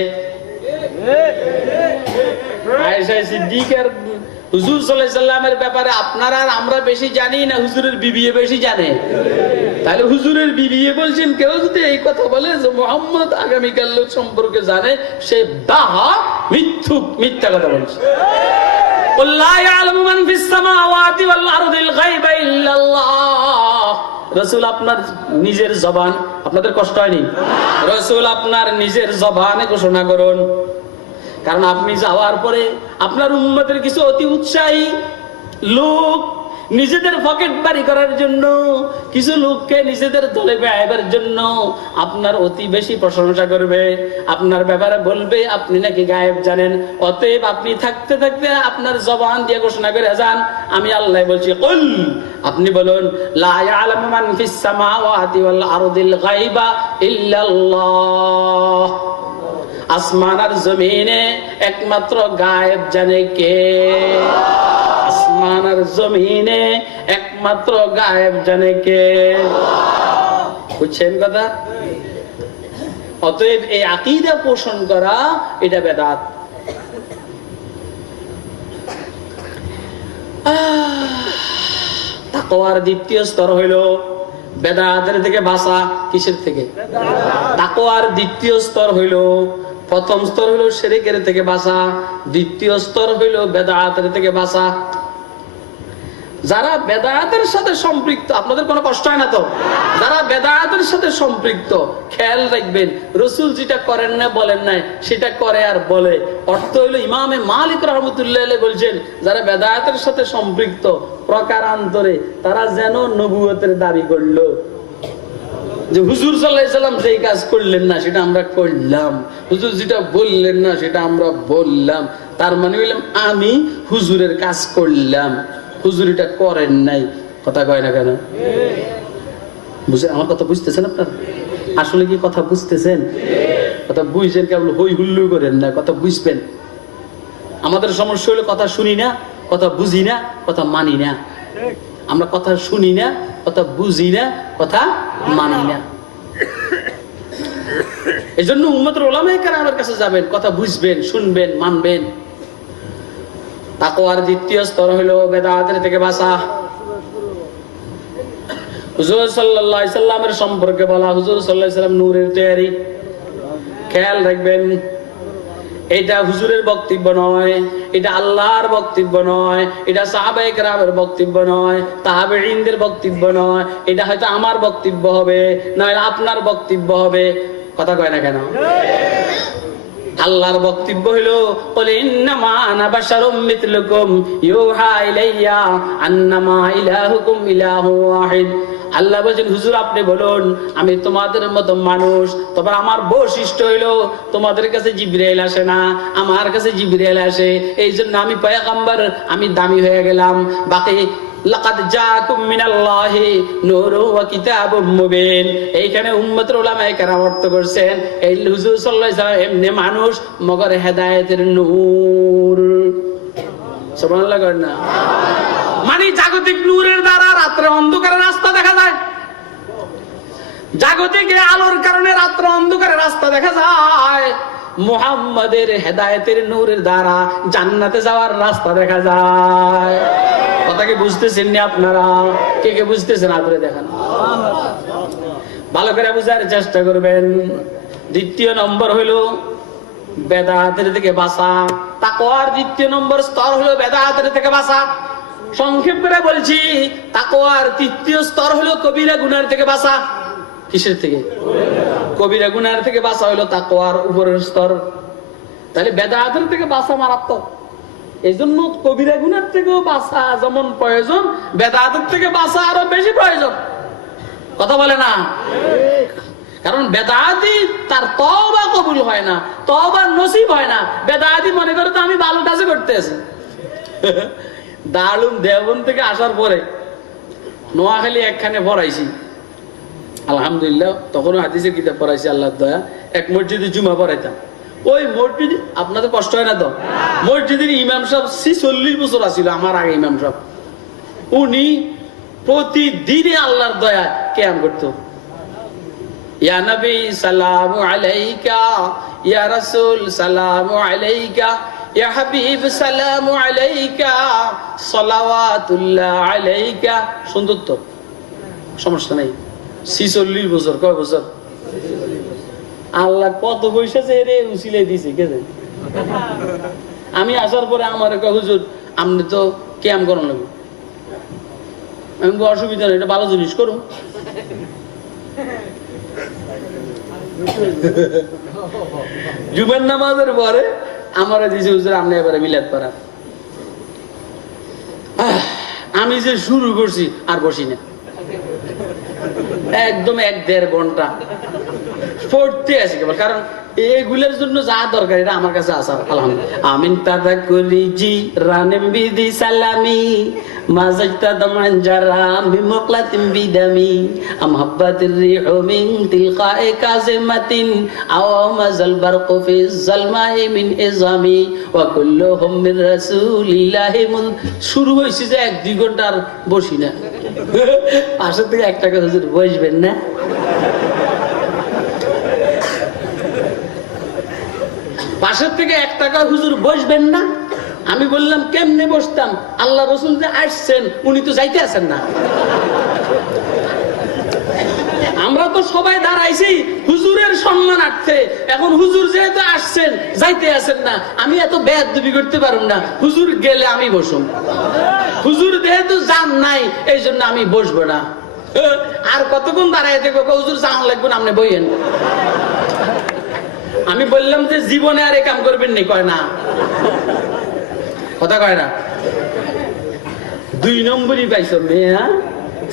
আয়েশা সিদ্দিকার হুজুর সাল্লাল্লাহু আলাইহি সাল্লামের ব্যাপারে আপনারা আর আমরা বেশি জানি না, হুজুরের বিবিয়ে বেশি জানে। তাহলে হুজুরের বিবিয়ে বলছেন, কেউ যদি এই কথা বলে যে মুহাম্মদ আগামীকাল সম্পর্কে জানে, সে দাহা মিথ্যুক, মিথ্যা কথা বলছে। কুল লা ইয়ালামু মান ফিস সামাওয়াতি ওয়াল আরদিল গায়বা ইল্লাল্লাহ। রাসূল আপনার নিজের জবান, আপনাদের কষ্ট হয়নি? রাসূল আপনার নিজের জবানে ঘোষণা করুন, কারণ আপনি যাওয়ার পরে আপনার উম্মতের কিছু অতি উৎসাহী লোক নিজেদের পকেট বাড়ি করার জন্য, কিছু লোককে নিজেদের দলে বেয়াইবার জন্য আপনার অতি বেশি প্রশংসা করবে, আপনার ব্যাপারে বলবে আপনি নাকি গায়েব জানেন। অতএব আপনি থাকতে থাকতে আপনার জবান দিয়ে ঘোষণা করে যান, আমি আল্লাহ বলছি, কুল, আপনি বলুন, লা ইয়ালামু মান ফিস সামাওয়াতি ওয়াল আরদিল গায়বা ইল্লাল্লাহ। আসমান আর জমিনে একমাত্র গায়েব জানে কে? আসমান আর জমিনে একমাত্র গায়েব জানে কে? বুঝছেন কথা? অতএব এই আকীদা পোষণ করা এটা বেদাত। তাকওয়ার দ্বিতীয় স্তর হইল বেদাতের থেকে বাঁচা। কিসের থেকে? তাকওয়ার দ্বিতীয় স্তর হইল, প্রথম স্তর হইল শিরকের থেকে বাঁচা, দ্বিতীয় স্তর হইল বেদাতের থেকে বাঁচা। যারা বেদাতের সাথে সম্পৃক্ত, আপনাদের কোনো কষ্ট হয় না তো? যারা বেদাতের সাথে সম্পৃক্ত, খেয়াল রাখবেন, রাসূল যেটা করেন না বলেন নাই, সেটা করে আর বলে। অর্থ হইল ইমামে মালিক রাহমাতুল্লাহ আলাইহি বলছেন, যারা বেদাতের সাথে সম্পৃক্ত প্রকারান্তরে, তারা যেন নবুয়তের দাবি করলো যে হুজুর সাল্লাল্লাহু আলাইহি সাল্লাম যেই কাজ করলেন না সেটা আমরা করলাম, হুজুর যেটা বললেন না সেটা আমরা বললাম। তার মানে হইলাম আমি হুজুরের কাজ করলাম, হুজুর এটা করেন নাই। কথা কয় না কেন? বুঝে আমার কথা বুঝতেছেন আপনারা? আসলে কি কথা বুঝতেছেন? কথা বুঝছেন, কেবল হই হুল্লু করেন না, কথা বুঝবেন। আমাদের সমস্যা হলো কথা শুনি না, কথা বুঝি না, কথা মানি না। আমরা কথা শুনি না, কথা বুঝি না, কথা মানি না। এই জন্য উম্মতের উলামায়ে কেরামের কাছে যাবেন, কথা বুঝবেন, শুনবেন, মানবেন। তাকওয়ার দ্বিতীয় স্তর হলো বেদাতের থেকে বাঁচা। হুজুর সাল্লাল্লাহু আলাইহি সাল্লামের সম্পর্কে বলা, হুজুর সাল্লাল্লাহু আলাইহি সাল্লাম নূরের তৈরি। খেয়াল রাখবেন, এটা হুজুরের বক্তব্য নয়, এটা আল্লাহর বক্তব্য নয়, এটা সাহাবায়ে কেরামের বক্তব্য নয়, তাবেঈনদের বক্তব্য নয়। এটা হয়তো আমার বক্তব্য হবে, নয় আপনার বক্তব্য হবে। কথা কয় না কেন? আল্লাহর বক্তব্য হলো বলে ইন্নামা আনা বাশারুম মিথলুকুম ইউহা ইলাইয়া আন্নামা ইলাহুকুম ইলাহু ওয়াহিদ। আল্লাহ বলেন হুজুর আপনি বলুন আমি তোমাদের মতো মানুষ, তবে আমার বৈশিষ্ট্য হইলো তোমাদের কাছে জিবরাইল আসে না, আমার কাছে জিবরাইল আসে, এই জন্য আমি পয়গম্বর, আমি দামি হয়ে গেলাম। বাকি লাকাদ জাআকুম মিনাল্লাহি নূরুন ওয়া কিতাবুম মুবিন, এইখানে উম্মতের উলামায়ে কেরাম অর্থ করছেন এই হুজুর সাল্লাল্লাহু আলাইহি ওয়াসাল্লাম এমনি মানুষ মগর হেদায়েতের নূর। সুবহানাল্লাহ করেন না? মানে জাগতিক নূরের দ্বারা রাত্রে অন্ধকারে রাস্তা দেখা যায়, জাগতিক আলোর কারণে রাত্রে অন্ধকারে রাস্তা দেখা যায়, মুহাম্মাদের হেদায়েতের নূরের দ্বারা জান্নাতে যাওয়ার রাস্তা দেখা যায়। কথা কি বুঝতেছেন না আপনারা? কে কে বুঝতেছেন আপনি দেখান, ভালো করে বুঝার চেষ্টা করবেন। দ্বিতীয় নম্বর হলো বেদাতের থেকে বাঁচা। তাকওয়ার দ্বিতীয় নম্বর স্তর হলো বেদাতের থেকে বাঁচা। সংক্ষেপ করে বলছি, তাকওয়ার তৃতীয় স্তর হলো কবিরা গুনার থেকে বাঁচা। কিসের থেকে? কবিরা গুনার থেকে বাঁচা হলো তাকওয়ার উপরের স্তর। তাহলে বেদাতের থেকে বাঁচা মারাত্মক, এই জন্য কবিরা গুনার থেকেও বাঁচা যেমন প্রয়োজন, বেদাতের থেকে বাঁচা আরো বেশি প্রয়োজন। কথা বলে না? কারণ বেদাতি তার তওবা কবুল হয় না, তওবা নসিব হয় না। বেদাতি মনে করে তো আমি ভালো কাজ করতে আছি। দারুম দেওবন্দ থেকে আসার পরে নোয়াখালী একখানে পড়াইছি, আলহামদুলিল্লাহ, তখনও হাদিসের কিতাব পড়াইছি আল্লাহর দয়া। এক মসজিদে জুমা পড়াইতাম। ওই মসজিদ, আপনাদের কষ্ট হয় না তো? মসজিদের ইমাম সাহেব 40 বছর আছিল আমার আগে ইমাম সাহেব। উনি প্রতিদিনে আল্লাহর দয়া কিয়াম করতো। ইয়া নবী সালামু আলাইকা, ইয়া রাসূল সালামু আলাইকা, ইয়া হাবিব সালামু আলাইকা, সালাওয়াতুল্লাহ আলাইকা। সুন্দর তো, সমস্যা নাই। 46 বছর। কয় বছর? আল্লাহ কত পয়সা রে উসিলে দিছে কে জানে। আমি আসার পরে আমার কয় হুজুর আপনি তো কিয়াম করুন লাগবে। আমি অসুবিধা নেই, এটা ভালো জিনিস করুন। জুমার নামাজের পরে আমার দিছে হুজুর আপনি এবারে মিলাদ পড়া। আমি যে শুরু করছি আর বসি না, একদম 1-1.5 ঘন্টা পড়তে আসি কেবল। কারণ এগুলোর জন্য যা দরকার এটা আমার কাছে আসার। আলহামদুলিল্লাহ। আমিন তাদাক্কুরি জি রানিম বিদি সালামি মাজাজতা দামান জারা বিমুকলাতিন বিদামি আমহাব্বাতির রিহু মিন তিলকায়ে কাজিমাতিন আও মাজাল বারকু ফি যালমাই মিন ইজামি ওয়া কুল্লুহুম মির রাসূলিল্লাহি মুন। শুরু হইছে যে 1-2 ঘন্টা আর বসি না। পাশে থেকে একটা করে হুজুর বসবেন না? পাশের থেকে 1 টাকা হুজুর বসবেন না? আমি বললাম কেমনে বসতাম? আল্লাহ রাসূল যে আসছেন উনি তো যাইতে আছেন না। আমরা তো সবাই দাঁড়াইছি হুজুরের সম্মানার্থে। এখন হুজুর যেহেতু আসছেন যাইতে আছেন না, আমি এত বেয়াদবি করতে পারুম না। হুজুর গেলে আমি বসুম, হুজুর যেহেতু যান নাই এই জন্য আমি বসবো না। আর কতক্ষণ দাঁড়াই দেখবো? হুজুর যান লাগবে না, আপনি বইয়েন। আমি বললাম যে জীবনে আর এ কাম করবেন নি। কয় না, কথা কয় না। 2 নম্বরই পাইছো মেয়ে।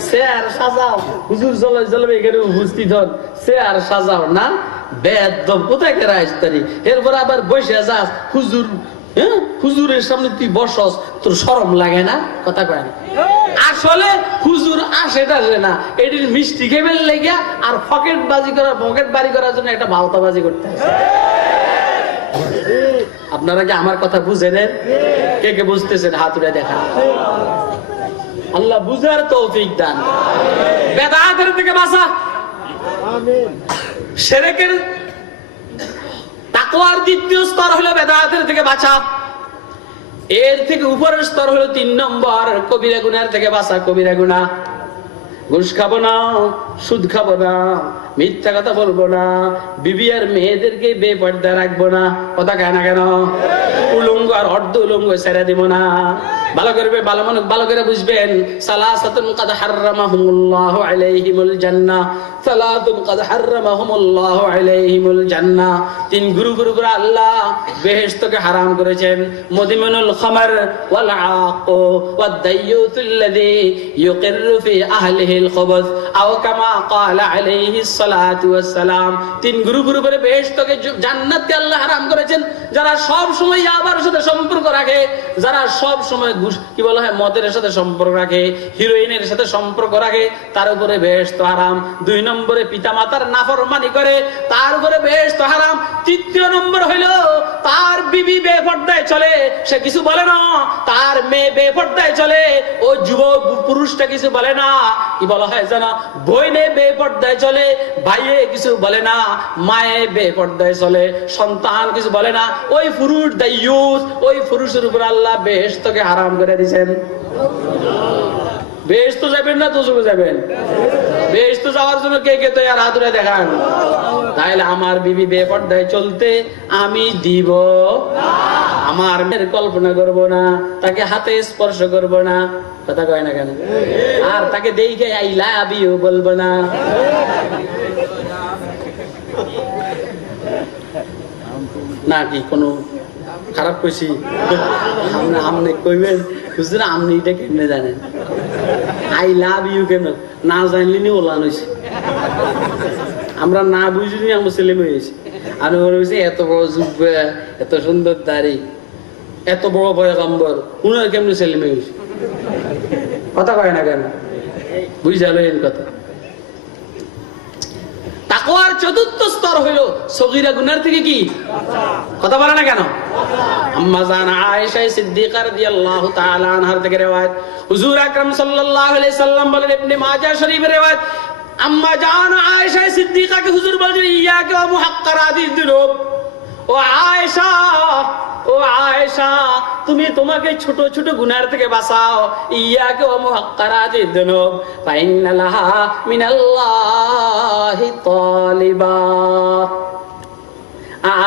চেয়ার সাজাও, হুজুর জলাই জলাবে এখানে উপস্থিত হন, চেয়ার সাজাও না। বেদম কোথায় কেরা আসতারি? এরপর আবার বসে যাস হুজুর। হ্যাঁ, হুজুরের সামনে তুই বসস, তোর শরম লাগে না? কথা কয় না। আসলে হুজুর আসেটা না, এটির মিষ্টি খেবেন লেগে আর পকেট বাজি করার জন্য একটা ভাওতাবাজি করতে আছে। আপনারা কি আমার কথা বুঝেন? কে কে বুঝতেছেন হাত উঠে দেখা। আল্লাহ বুঝার তৌফিক দান। বেদাতের থেকে বাঁচা। আমিন। শিরকের তাকওয়ার দ্বিতীয় স্তর হলো বেদাতের থেকে বাঁচা। এর থেকে উপরের স্তর হলো 3 নম্বর কবিরা গুনার থেকে বাঁচা। কবিরা গুনাহ, ঘুষ খাবো না, সুদ খাবো না, মিথ্যা কথা বলবো না, বিবি আর মেয়েদেরকে বেপর্দা রাখবো না। কথা কেন কেন? উলঙ্গ আর অর্ধ উলঙ্গ ছেড়ে দিব না, ভালো করে বুঝবেন, সালাসাতুন কাদ হাররামাহুমুল্লাহু আলাইহিমুল জান্নাহ, সালাতুন কাদ হাররামাহুমুল্লাহু আলাইহিমুল জান্নাহ। তিন গুরু করে আল্লাহ বেহেশতকে হারাম করেছেন। মুদিমিনুল খামার ওয়াল আক ওয়াদ দাইয়ুতুল্লাযী ইউকিররু ফি আহলিহিল খুবুস আও কামা ক্বালা আলাইহিস সালাতু ওয়াস সালাম। তিন গুরু করে বেহেশতকে জান্নাতকে আল্লাহ হারাম করেছেন। যারা সব সময় ইয়াবার সাথে সম্পর্ক রাখে, যারা সব সময় কি বলা হয় মদের সাথে সম্পর্ক রাখে, হিরোইনের সাথে সম্পর্ক রাখে, তার উপরে বেহেশত হারাম। 2 নম্বরে পিতামাতার নাফরমানি করে, তার উপরে বেহেশত হারাম। 3 নম্বর হইল তার বিবি বেপরদায় চলে, সে কিছু বলে না। তার মেয়ে বেপরদায় চলে, ও যুবক পুরুষটা কিছু বলে না। কি বলা হয় জানো, বইনে বেপরদায় চলে, ভাইয়ে কিছু বলে না, মায়ে বেপরদায় চলে, সন্তান কিছু বলে না। ওই পুরুষ দাইয়ুস, ওই পুরুষের উপর আল্লাহ বেহেশতকে হারাম করে দিয়েছেন। বেহেশত যাবেন না দোজখে যাবেন? বেহেশত যাওয়ার জন্য কে কে তৈরি হাত উঠে দেখান। তাহলে আমার বিবি বেপরদায় চলতে আমি দিব না, আমার মেয়ের কল্পনা করব না, তাকে হাতে স্পর্শ করব না, কথা কয় না কেন? আর তাকে দেখে আই লাভ ইউ বলবো না। না কি কোনো খারাপ কইছি? আপনি কইবেন হুজুর আপনি এটা কেমনে জানেন? আই লাভ ইউ কেন না জানলি নি ওলান হয়েছে। আমরা না বুঝলি আমার ছেলে হয়েছে। আমি মনে হয়েছে এত বড় জুব্বা, এত সুন্দর দাড়ি, এত বড় পয়গম্বর, উনার কেমনে ছেলে হয়েছে? কথা কয় না কেন? বুঝালেন কথা। তাকওয়ার চতুর্থ স্তর হইল সগীরা গুনার থেকে কি কথা বলে না কেন? আম্মা জান আয়েশা সিদ্দিকা রাদিয়াল্লাহু তাআলা আনহার থেকে riwayat, হুজুর আকরাম সাল্লাল্লাহু আলাইহি সাল্লাম বলেন, ইবনে মাজাহ শরীফের riwayat, আম্মা জান আয়েশা সিদ্দিকাকে হুজুর বলেন, ইয়াকা ওয়া মুহাক্কারাতিদ দুনুব, ও আয়েশা, ও আয়েশা, তুমি তোমাকে ছোট ছোট গুনার থেকে বাঁচাও। ইয়াকা ওয়া মুহাক্কারাতিদ দুনুব ফাইন্না লাহা মিনাল্লাহি তালিবা।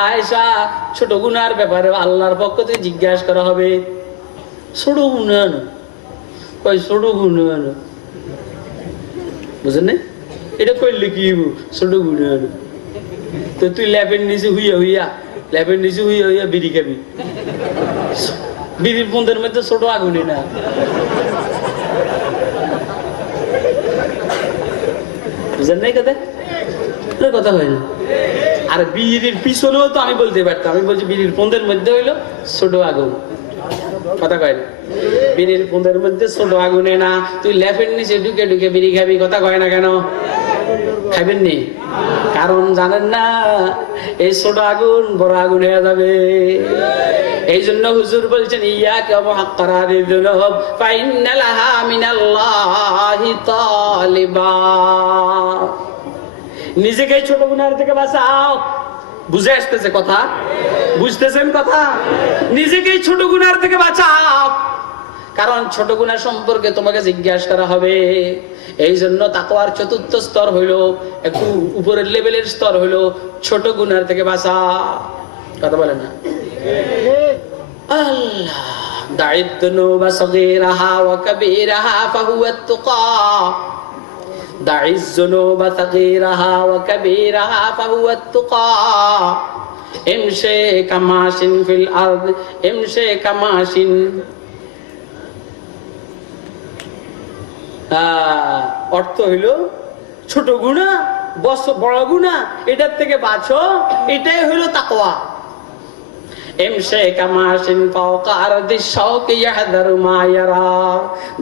আয়েশা, ছোট গুনার ব্যাপারে আল্লাহর পক্ষ থেকে জিজ্ঞাসা করা হবে। ছোট গুনাহ না কই, ছোট গুনাহ না, বুঝেন না? এটা কইলে কি ছোট গুনাহ না? তো তুই ল্যাবের নিচে হইয়া বিড়ি খাবি, বিড়ির বন্ধের মধ্যে ছোট আগুনই না। বুঝেন নাই কথা? কথা হয় না। আর বিড়ির পিছনেও তো আমি বলতে পারতাম, আমি বলছি বিড়ির পন্দের মধ্যে হইলো ছোট আগুন, কথা কয় না? বিড়ির পন্দের মধ্যে ছোট আগুনে না, তুই ল্যাপের নিচে ঢুকে ঢুকে বিড়ি খাবি, কথা কয় না কেন? খাইবেন নি? কারণ জানেন না এই ছোট আগুন বড় আগুন হয়ে যাবে। এই জন্য হুজুর বলছেন, ইয়াকা ওয়া মুহাক্কারাতিদ দুনুব ফাইন্না লাহা মিনাল্লাহি তালিবা। নিজেকে ছোট গুনার থেকে বাঁচাও। বুঝে আসতেছে কথা? বুঝতেছেন কথা? নিজেকেই ছোট গুনার থেকে বাঁচাও, কারণ ছোট গুনাহ সম্পর্কে তোমাকে জিজ্ঞাসা করা হবে। এই জন্য তাকওয়ার চতুর্থ স্তর হইলো, একটু উপরের লেভেলের স্তর হইলো ছোট গুনার থেকে বাঁচা। কথা বলে না? আল্লাহ দা'id দুনুবা সাগীরাহা ওয়া কাবীরাহা ফাহুয়াত তুকা, দা'is যুনুবা সাগীরাহা ওয়া কাবীরাহা ফাহুয়াত তুকা, ইমশি কামাশিন ফিল আরদ ইমশি কামাশিন। অর্থ হইল ছোট গুনাহ বড় গুনাহ এটার থেকে বাঁচো, এটাই হইল তাকওয়া। ইমশি কামাশিন ফাওকা আরদিশ শাওকি ইয়াহদারু মা ইয়ারা,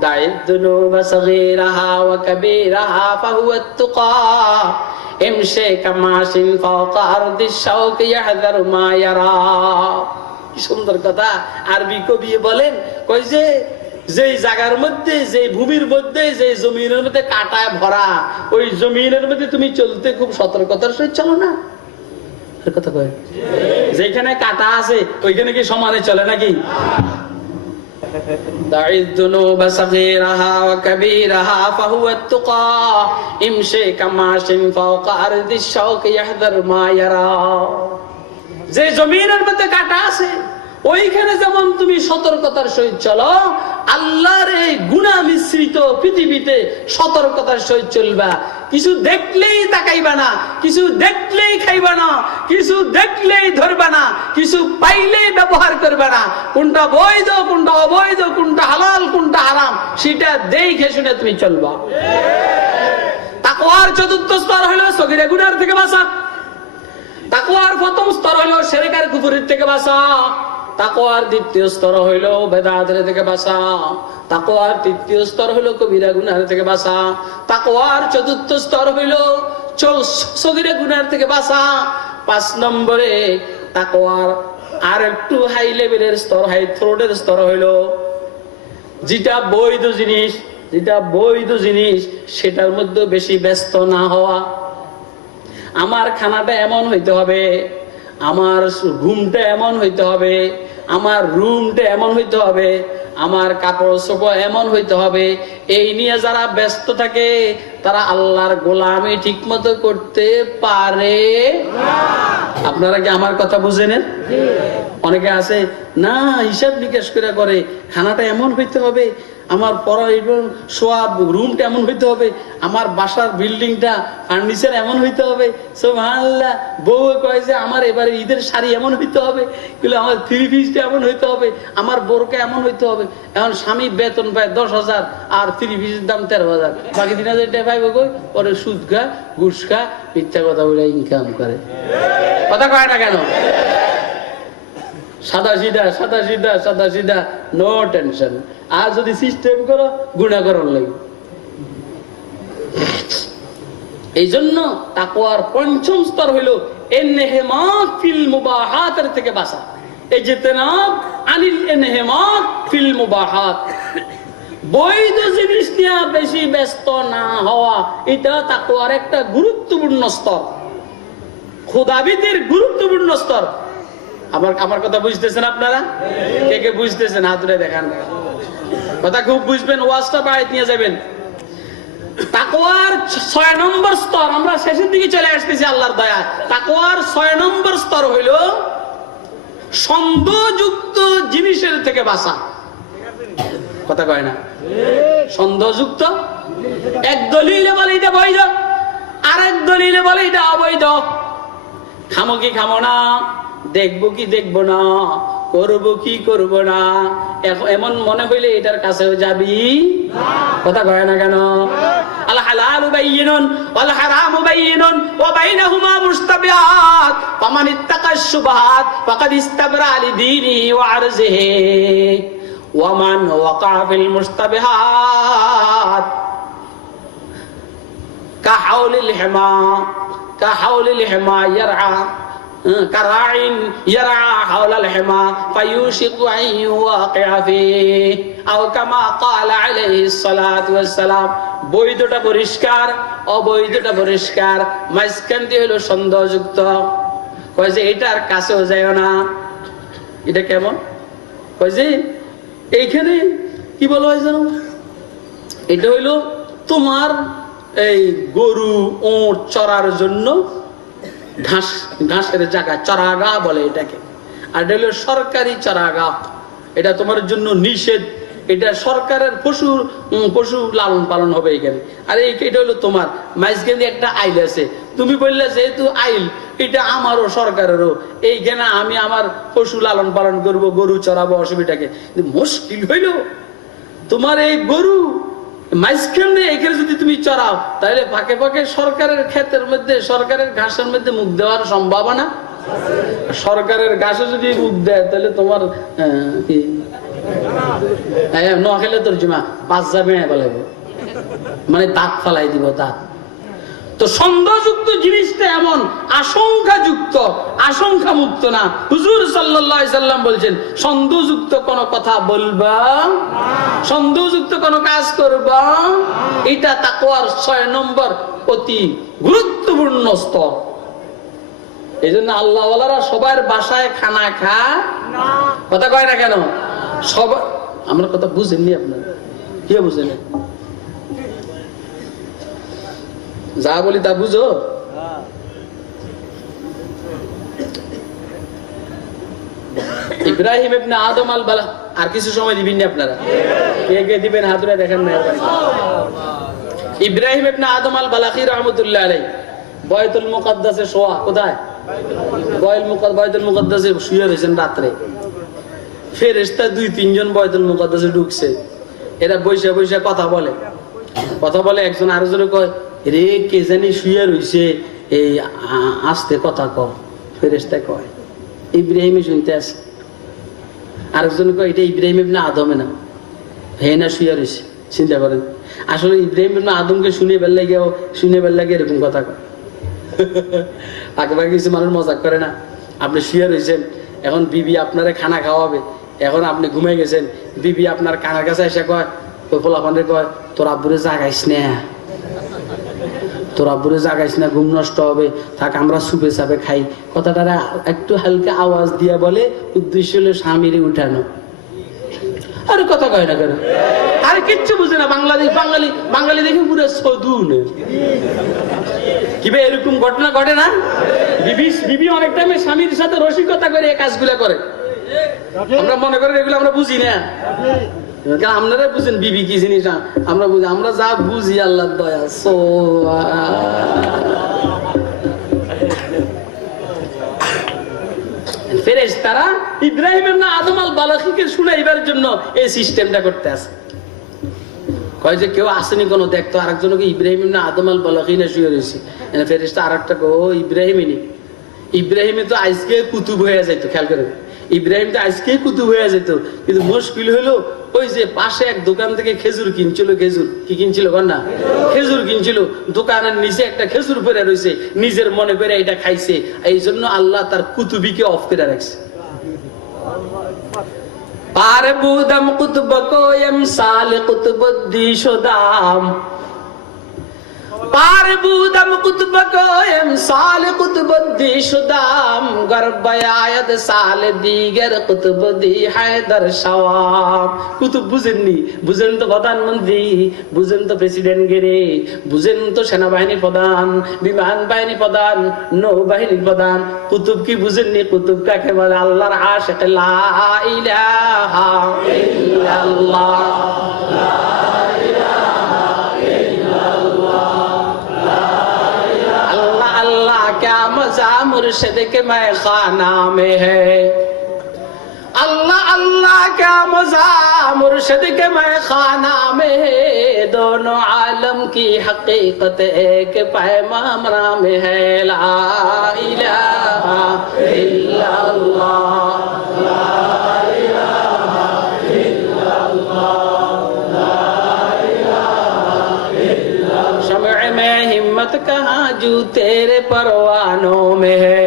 দা'id দুনুবা সাগীরাহা ওয়া কাবীরাহা ফাহুয়াত তুকা, ইমশি কামাশিন ফাওকা আরদিশ শাওকি ইয়াহদারু মা ইয়ারা। কি সুন্দর কথা! আরবি কবি বলেন, কই যে যেই জায়গার মধ্যে, যে ভূমির মধ্যে, যে জমিনের মধ্যে কাটায় ভরা, ওই জমিনের মধ্যে তুমি চলতে খুব সতর্কতার সহিত চলো না। কথা কয়, যেখানে কাটা আছে ওইখানে কি সমানে চলে নাকি? দা'id দুনুবা সাগীরাহা ওয়া কাবীরাহা ফাহুয়াত তুকা, ইমশি কামাশিন ফাওকা আরদিশ শাওকি ইয়াহদারু মা ইয়ারা। যে জমিনের মধ্যে কাটা আছে ওইখানে যেমন তুমি সতর্কতার সহিত চলো, আল্লাহর এই গুনাহ মিশ্রিত পৃথিবীতে সতর্কতার সহিত চলবা। কিছু দেখলেই তাকাইবা না, কিছু দেখলেই খাইবা না, কিছু দেখলেই ধরবা না, কিছু পাইলেই ব্যবহার করবা না। কোনটা বৈধ, কোনটা অবৈধ, কোনটা হালাল, কোনটা হারাম, সেটা দেখে শুনে তুমি চলবা। তাকওয়ার চতুর্থ স্তর হলো সগীরা গুনার থেকে বাঁচা। তাকওয়ার প্রথম স্তর হলো শিরক আর কুফরের থেকে বাঁচা। তাকওয়ার দ্বিতীয় স্তর হইল বেদাতের থেকে বাঁচা। তাকওয়ার তৃতীয় স্তর হইল কবিরা গুনাহ থেকে বাঁচা। তাকওয়ার চতুর্থ স্তর হইল সগীরা গুনাহ থেকে বাঁচা। 5 নম্বরে তাকওয়ার আর একটু হাই লেভেলের স্তর, হাই থ্রোটের স্তর হইল যেটা বৈধ জিনিস, যেটা বৈধ জিনিস সেটার মধ্যে বেশি ব্যস্ত না হওয়া। আমার খানাটা এমন হইতে হবে, আমার ঘুমটা এমন হইতে হবে, আমার রুমটা এমন হইতে হবে, আমার কাপড় চোপড় এমন হইতে হবে। এই নিয়ে যারা ব্যস্ত থাকে তারা আল্লাহর গোলামি ঠিক মতো করতে পারে না। আপনারা কি আমার কথা বুঝেন? অনেকে আছে না, হিসাব নিকাশ করে খানাটা এমন হইতে হবে, আমার পড়ার শোয়া রুমটা এমন হইতে হবে, আমার বাসার বিল্ডিংটা ফার্নিচার এমন হইতে হবে। সুবহানাল্লাহ। বউ কয় যে আমার এবারে ঈদের শাড়ি এমন হইতে হবে, কিন্তু আমার 3 পিসটা এমন হইতে হবে, আমার বোরকা এমন হইতে হবে। এখন স্বামী বেতন পায় 10,000 আর 3 পিসের দাম 13,000, বাকি 3,000 টাকা পাইব কই? পরে সুদ খা, ঘুষ খা, মিথ্যা কথা বলে ইনকাম করে। কথা কয় না কেন? সাদা সিধা, সাদা সিধা, সাদা সিধা, নো টেনশন। আর যদি সিস্টেম করো গুনাহ করার লাগে। এই জন্য তাকওয়ার পঞ্চম স্তর হইল ইনহিমাক ফিল মুবাহাতের থেকে বাঁচা। এই জিতনাব আনিল ইনহিমাক ফিল মুবাহাত, বৈধ জিনিস নিয়ে বেশি ব্যস্ত না হওয়া, এটা তাকওয়ার একটা গুরুত্বপূর্ণ স্তর, খোদাবিদের গুরুত্বপূর্ণ স্তর। আমার কথা বুঝতেছেন আপনারা? কে কে বুঝতেছেন হাত তুলে দেখান। কথা খুব বুঝবেন, ওয়াজটা বাড়াই নিয়ে যাবেন। তাকওয়ার 6 নম্বর স্তর, আমরা শেষের দিকে চলে আসতেছি আল্লাহর দয়া। তাকওয়ার 6 নম্বর স্তর হইল সন্দেহযুক্ত জিনিসের থেকে বাঁচা। কথা কয় না? সন্দেহযুক্ত, এক দলিলে বলে এটা বৈধ, আরেক দলিলে বলে এটা অবৈধ। খামো কি খামো না, দেখবো কি দেখবো না, করবো কি করবো না, এমন মনে হইলে এটার কাছেও যাবি। কথা কয় না কেন? আল হালালু বাইয়িনুন ওয়াল হারামু বাইয়িনুন ওয়া বাইনাহুমা মুশতাবিহাত ফামান ইত্তাকাশ শুবহাত ফাকাদ ইস্তাবরা লিদীনিহি ওয়া আরজিহি ওয়া মান ওয়াকা ফিল মুশতাবিহাত কাহাউলিল হিমা, কাহাউলিল হিমা ইয়ারআ কারাইন ইয়ারা হাওলাল হিমা ফায়ুশিকু আন ইউওয়াকিআ ফিহি আও কামা ক্বালা আলাইহিস সালাতু ওয়াস সালাম। বৈধটা পরিষ্কার, অবৈধটা পরিষ্কার, মাঝখানটি হলো সন্দেহযুক্ত। কয় যে এটার কাছেও যায়ও না। এটা কেমন? কয় যে এইখানে কি বলা হয় জানো, এটা হইলো তোমার এই গরু ওঁট চড়ার জন্য ঘাসের জায়গা, চরাগাহ বলে এটাকে। আর এটা হলো সরকারি চরাগাহ, এটা তোমার জন্য নিষেধ, এটা সরকারের পশু লালন পালন হবে এখানে। আর এটা হলো তোমার মাঝখানে একটা আইল আছে, তুমি বললে যেহেতু আইল এটা আমারও সরকারেরও, এইখানে আমি আমার পশু লালন পালন করব, গরু চড়াবো, অসুবিধাকে। মুশকিল হইল তোমার এই গরু মাঝখানে এখানে যদি তুমি চড়াও, তাহলে ফাঁকে ফাঁকে সরকারের ক্ষেতের মধ্যে, সরকারের ঘাসের মধ্যে মুখ দেওয়ার সম্ভাবনা। সরকারের ঘাসে যদি মুখ দেয় তাহলে তোমার কি ন খেলে তোর জমা 5 যাবে বলে, মানে দাঁত ফালাই দিব দাঁত। তো সন্দেহযুক্ত জিনিসটা এমন আশঙ্কাযুক্ত, আশঙ্কা মুক্ত না। হুজুর সাল্লাল্লাহু আলাইহি সাল্লাম বলছেন সন্দেহযুক্ত কোন কথা বলবা, সন্দেহযুক্ত কোন কাজ করবা, এটা তাকওয়ার 6 নম্বর অতি গুরুত্বপূর্ণ স্তর। এই জন্য আল্লাহ ওয়ালারা সবার বাসায় খানা খায় না। কথা কয় না কেন? সব আমার কথা বুঝেননি আপনারা? কি বুঝেন? যা বলি তা বুঝো। ইব্রাহিম ইবনে আদম আল বালা, আর কিছু সময় দিবেন না আপনারা, কে কে দিবেন হাত তুলে দেখেন না। ইব্রাহিম ইবনে আদম আল বালাকি রাহমাতুল্লাহ আলাইহি বাইতুল মুকাদ্দাসে শোয়া, কোথায়? বাইতুল মুকাদ্দাসে শুয়ে রয়েছেন রাত্রে। ফেরেশতা 2-3 জন বাইতুল মুকাদ্দাসে ঢুকছে। এরা বসে বসে কথা বলে, একজন আরেকজনে কয়, রে কে জানি শুয়ে রইছে, এই আস্তে কথা কম। ফেরেশতা কয় ইব্রাহিমই শুনতে আছে। আরেকজন কয় এটা ইব্রাহিম ইবনে আদমে না, হে না শুয়ে রয়েছে। চিন্তা করেন, আসলে ইব্রাহিম ইবনে আদমকে শুনে বেল লাগে এরকম কথা কয়। আগে কিছু মানুষ মজাক করে না, আপনি শুয়ে রয়েছেন, এখন বিবি আপনারে খানা খাওয়াবে, এখন আপনি ঘুমাই গেছেন, বিবি আপনার কানের কাছে এসে কয়, ওই পোলাপানরে কয়, তোর আব্বুরে জাগাইস না, ঘুম নষ্ট হবে, থাক আমরা সুপে চাপে খাই। কথাটা একটু হালকা আওয়াজ দিয়া বলে, উদ্দেশ্য হলো স্বামীরে উঠানো। আরে কথা কয় না কেন? আরে কিচ্ছু বুঝে না। বাঙালি দেখে পুরো সদুন কিভাবে এরকম ঘটনা ঘটে না? বিবি অনেক টাইমে স্বামীর সাথে রসিকতা করে এই কাজগুলা করে। আমরা মনে করি এগুলো আমরা বুঝি না, আপনারা বুঝেন বিবি কি জিনিস, আমরা বুঝি, আমরা যা বুঝি আল্লাহর দয়া। ফেরেশতারা ইব্রাহিম ইবনে আদম আল বালাকিকে শুনাইবার জন্য এই সিস্টেমটা করতে আছে। কয় যে কেউ আসেনি কোনো দেখতো, আরেকজনকে ইব্রাহিম ইবনে আদম আল বালাকি না শুয়ে রয়েছে। ফেরেশতা আরেকটা কো ইব্রাহিমে তো আজকে কুতুব হয়ে যেত। খেয়াল করেন, ইব্রাহিম তো আজকে কুতুব হয়ে যেত, কিন্তু মুশকিল হলো ওই যে পাশে এক দোকান থেকে খেজুর কিনছিল, খেজুর কিনছিল, দোকানের নিচে একটা খেজুর পরে রয়েছে, নিজের মনে করে এটা খাইছে, এই জন্য আল্লাহ তার কুতুবিকে অফ করে রাখছে। পারে বুদাম কুতুব কোয়ম সালে কুতুবুদ্দি শুদাম, পারে বুদাম কুতুব কোয়ম সালে কুতুবুদ্দি শুদাম, গরবায়াত সালে দিগর কুতুবুদ্দি হায়দার শাওয়াম। কুতুব বুঝেন তো প্রধানমন্ত্রী, বুঝেন তো প্রেসিডেন্ট গেরে, বুঝেন তো সেনাবাহিনী প্রধান, বিমান বাহিনী প্রধান, নৌবাহিনী প্রধান। কুতুব কি বুঝেননি? কুতুব কাকে বলে? আল্লাহর আশিক, লা ইলাহা ইল্লাল্লাহ, क्या मजा मुर्शिद के मैं खाना में है, अल्लाह अल्लाह क्या मजा मुर्शिद के मैं खाना में है, दोनों आलम की हकीकत एक पैमाना में है, ला इलाहा इल्लल्लाह, ला इलाहा इल्लल्लाह, ला इलाहा इल्लल्लाह। शम्अ में हिम्मत कहाँ जो तेरे परवानों में है,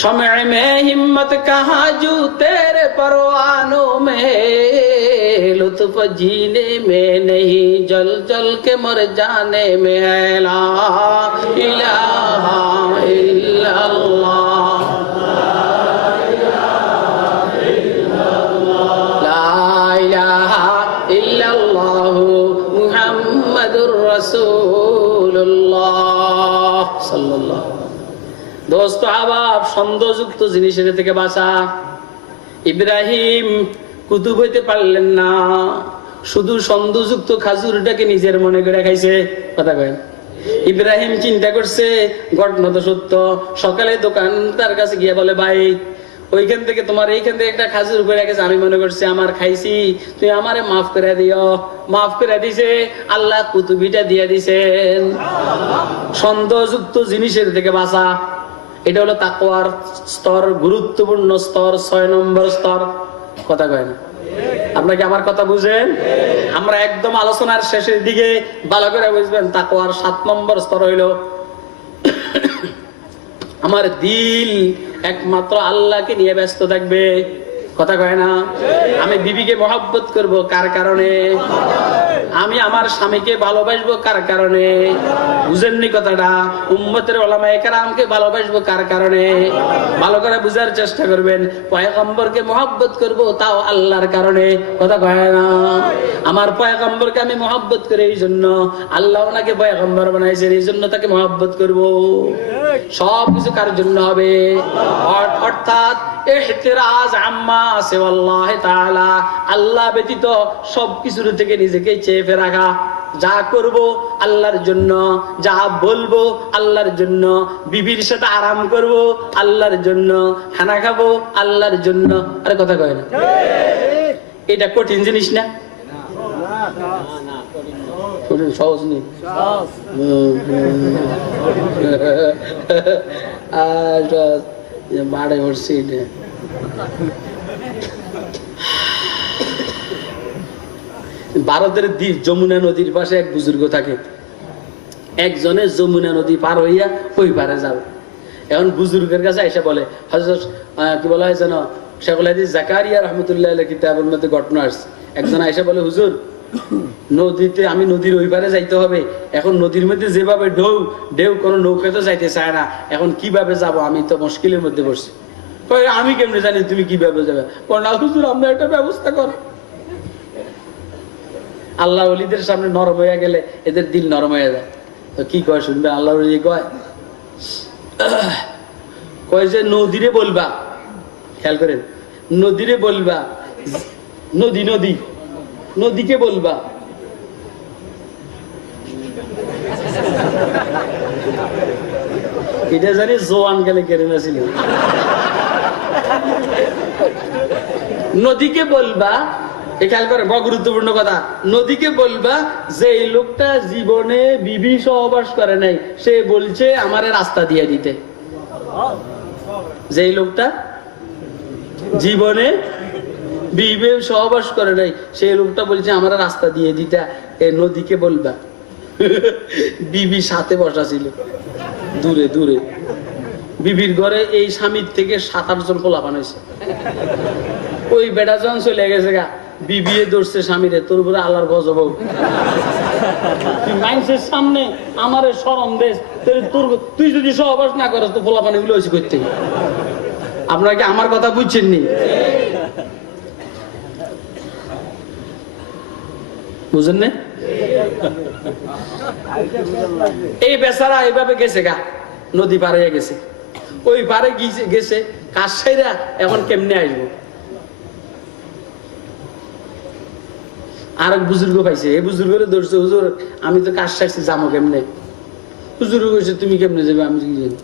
शम्अ में हिम्मत कहाँ जो तेरे परवानों में है, लुत्फ जीने में नहीं जल जल के मर जाने में है, ला इलाहा इल्लल्लाह, ला इलाहा इल्लल्लाह मुहम्मदुर রাসূলুল্লাহ সাল্লাল্লাহু। দোস্ত আবাব, সন্দেহযুক্ত জিনিসের থেকে বাঁচা। ইব্রাহিম কুতুব হইতে পারলেন না, শুধু সন্দেহযুক্ত খাজুরটাকে নিজের মনে করে খাইছে। কথা কয়, ইব্রাহিম চিন্তা করছে ঘটনা তো সত্য। সকালে দোকানদার কাছে গিয়ে বলে, ভাই ওইখান থেকে তোমার এইখান থেকে একটা খাজুর করে গেছে, আমি মনে করছি আমার খাইছি, তুই আমারে মাফ করে দিও। মাফ করে দিছে, আল্লাহ কুতুবিটা দিয়ে দিছেন। সন্দেহযুক্ত জিনিসের থেকে বাঁচা, এটা হলো তাকওয়ার স্তর, গুরুত্বপূর্ণ স্তর, 6 নম্বর স্তর। কথা কয় না? আপনাকে আমার কথা বুঝেন? আমরা একদম আলোচনার শেষের দিকে ভালো করে বুঝবেন। তাকওয়ার 7 নম্বর স্তর হইল আমার দিল একমাত্র আল্লাহকে নিয়ে ব্যস্ত থাকবে। কথা কয় না? আমি বিবিকে মহব্বত করব কার কারণে? আমি আমার স্বামীকে ভালোবাসবো কার কারণে? বুঝেননি কথাটা? উম্মতের উলামায়ে কেরামকে ভালোবাসবো কার কারণে? ভালো করে বুঝার চেষ্টা করবেন। পয়গম্বরকে মহব্বত করব তাও আল্লাহর কারণে। কথা কয় না? আমার পয়গম্বরকে আমি মহব্বত করি এই জন্য, আল্লাহ ওনাকে পয়গম্বর বানাইছেন, এই জন্য তাকে মহব্বত করব। সবকিছু কার জন্য হবে? অর্থাৎ ইহতিরাজ আম্মা সিওয়াল্লাহি তাআলা, আল্লাহ ব্যতীত সবকিছুর থেকে নিজেকে চেপে রাখা। যা করব আল্লাহর জন্য, যা বলবো আল্লাহর জন্য, বিবির সাথে আরাম করব আল্লাহর জন্য, খানা খাবো আল্লাহর জন্য। আরে কথা কয় না? এটা কঠিন জিনিস না? কঠিন, সহজ নেই। বাড়ে পড়ছি এটা। ভারতের দ্বীপ যমুনা নদীর পাশে এক বুজুর্গ থাকে। একজনে যমুনা নদী পার হইয়া ওই পারে যাবে। এখন বুজুর্গের কাছে এসে বলে, হযরত কি বলা হয় যেন, শেখুল হাদিস জাকারিয়া রাহমাতুল্লাহ আলাইহি কিতাবের মধ্যে ঘটনা আসছে। একজন এসে বলে, হুজুর নদীতে, আমি নদীর ওই পারে যাইতে হবে, এখন নদীর মধ্যে যেভাবে ঢেউ কোনো নৌকা তো যাইতে চায় না, এখন কিভাবে যাব? আমি তো মুশকিলের মধ্যে পড়ছি। আমি কেমনে জানি তুমি কিভাবে যাবে? না হুজুর, আমরা একটা ব্যবস্থা কর। আল্লাহ ওলিদের সামনে নরম হয়ে গেলে এদের দিল নরম হয়ে যায়। তো কি কয় শুনবে? আল্লাহ ওলি কয় যে নদীরে বলবা, খেয়াল করেন, নদীরে বলবা, নদীকে বলবা এটা জানি জোয়ান গেলে কেড়ে না ছিল। নদীকে বলবা, খেয়াল করে, বড় গুরুত্বপূর্ণ কথা, নদীকে বলবা যে এই লোকটা জীবনে বিবি সহবাস করে নাই, সে বলছে আমারে রাস্তা দিয়ে দিতে। যে লোকটা জীবনে বিবি সহবাস করে নাই, সেই লোকটা বলছে আমার রাস্তা দিয়ে দিতে। এই নদীকে বলবা। বিবি সাথে বসা ছিল দূরে দূরে। বিবির ঘরে এই স্বামীর থেকে 7-8 জন পোলাপান হয়েছে। ওই বেটা জন চলে গেছে গা, বিবিয়ে ধরছে স্বামীরে, তোর উপরে আল্লাহর গজব হোক, তুই মানুষের সামনে আমারে শরম দেশ, তুই যদি সহবাস না করস তো পোলাপান এগুলো হয়েছে করতে। আপনারা কি আমার কথা বুঝছেন নি? বুঝেন না? এই বেচারা এইভাবে গেছে গা, নদী পার হয়ে গেছে। ওই পারে গেছে কাজ সাইরা, এখন কেমনে আসবো? আর এক বুজুর্গ পাইছে, এই বুজুর্গরে ধরছে, হুজুর আমি তো কাজ সারছি, যাবো কেমনে? হুজুর কইছে, তুমি কেমনে যাবে? আমি কি জানি?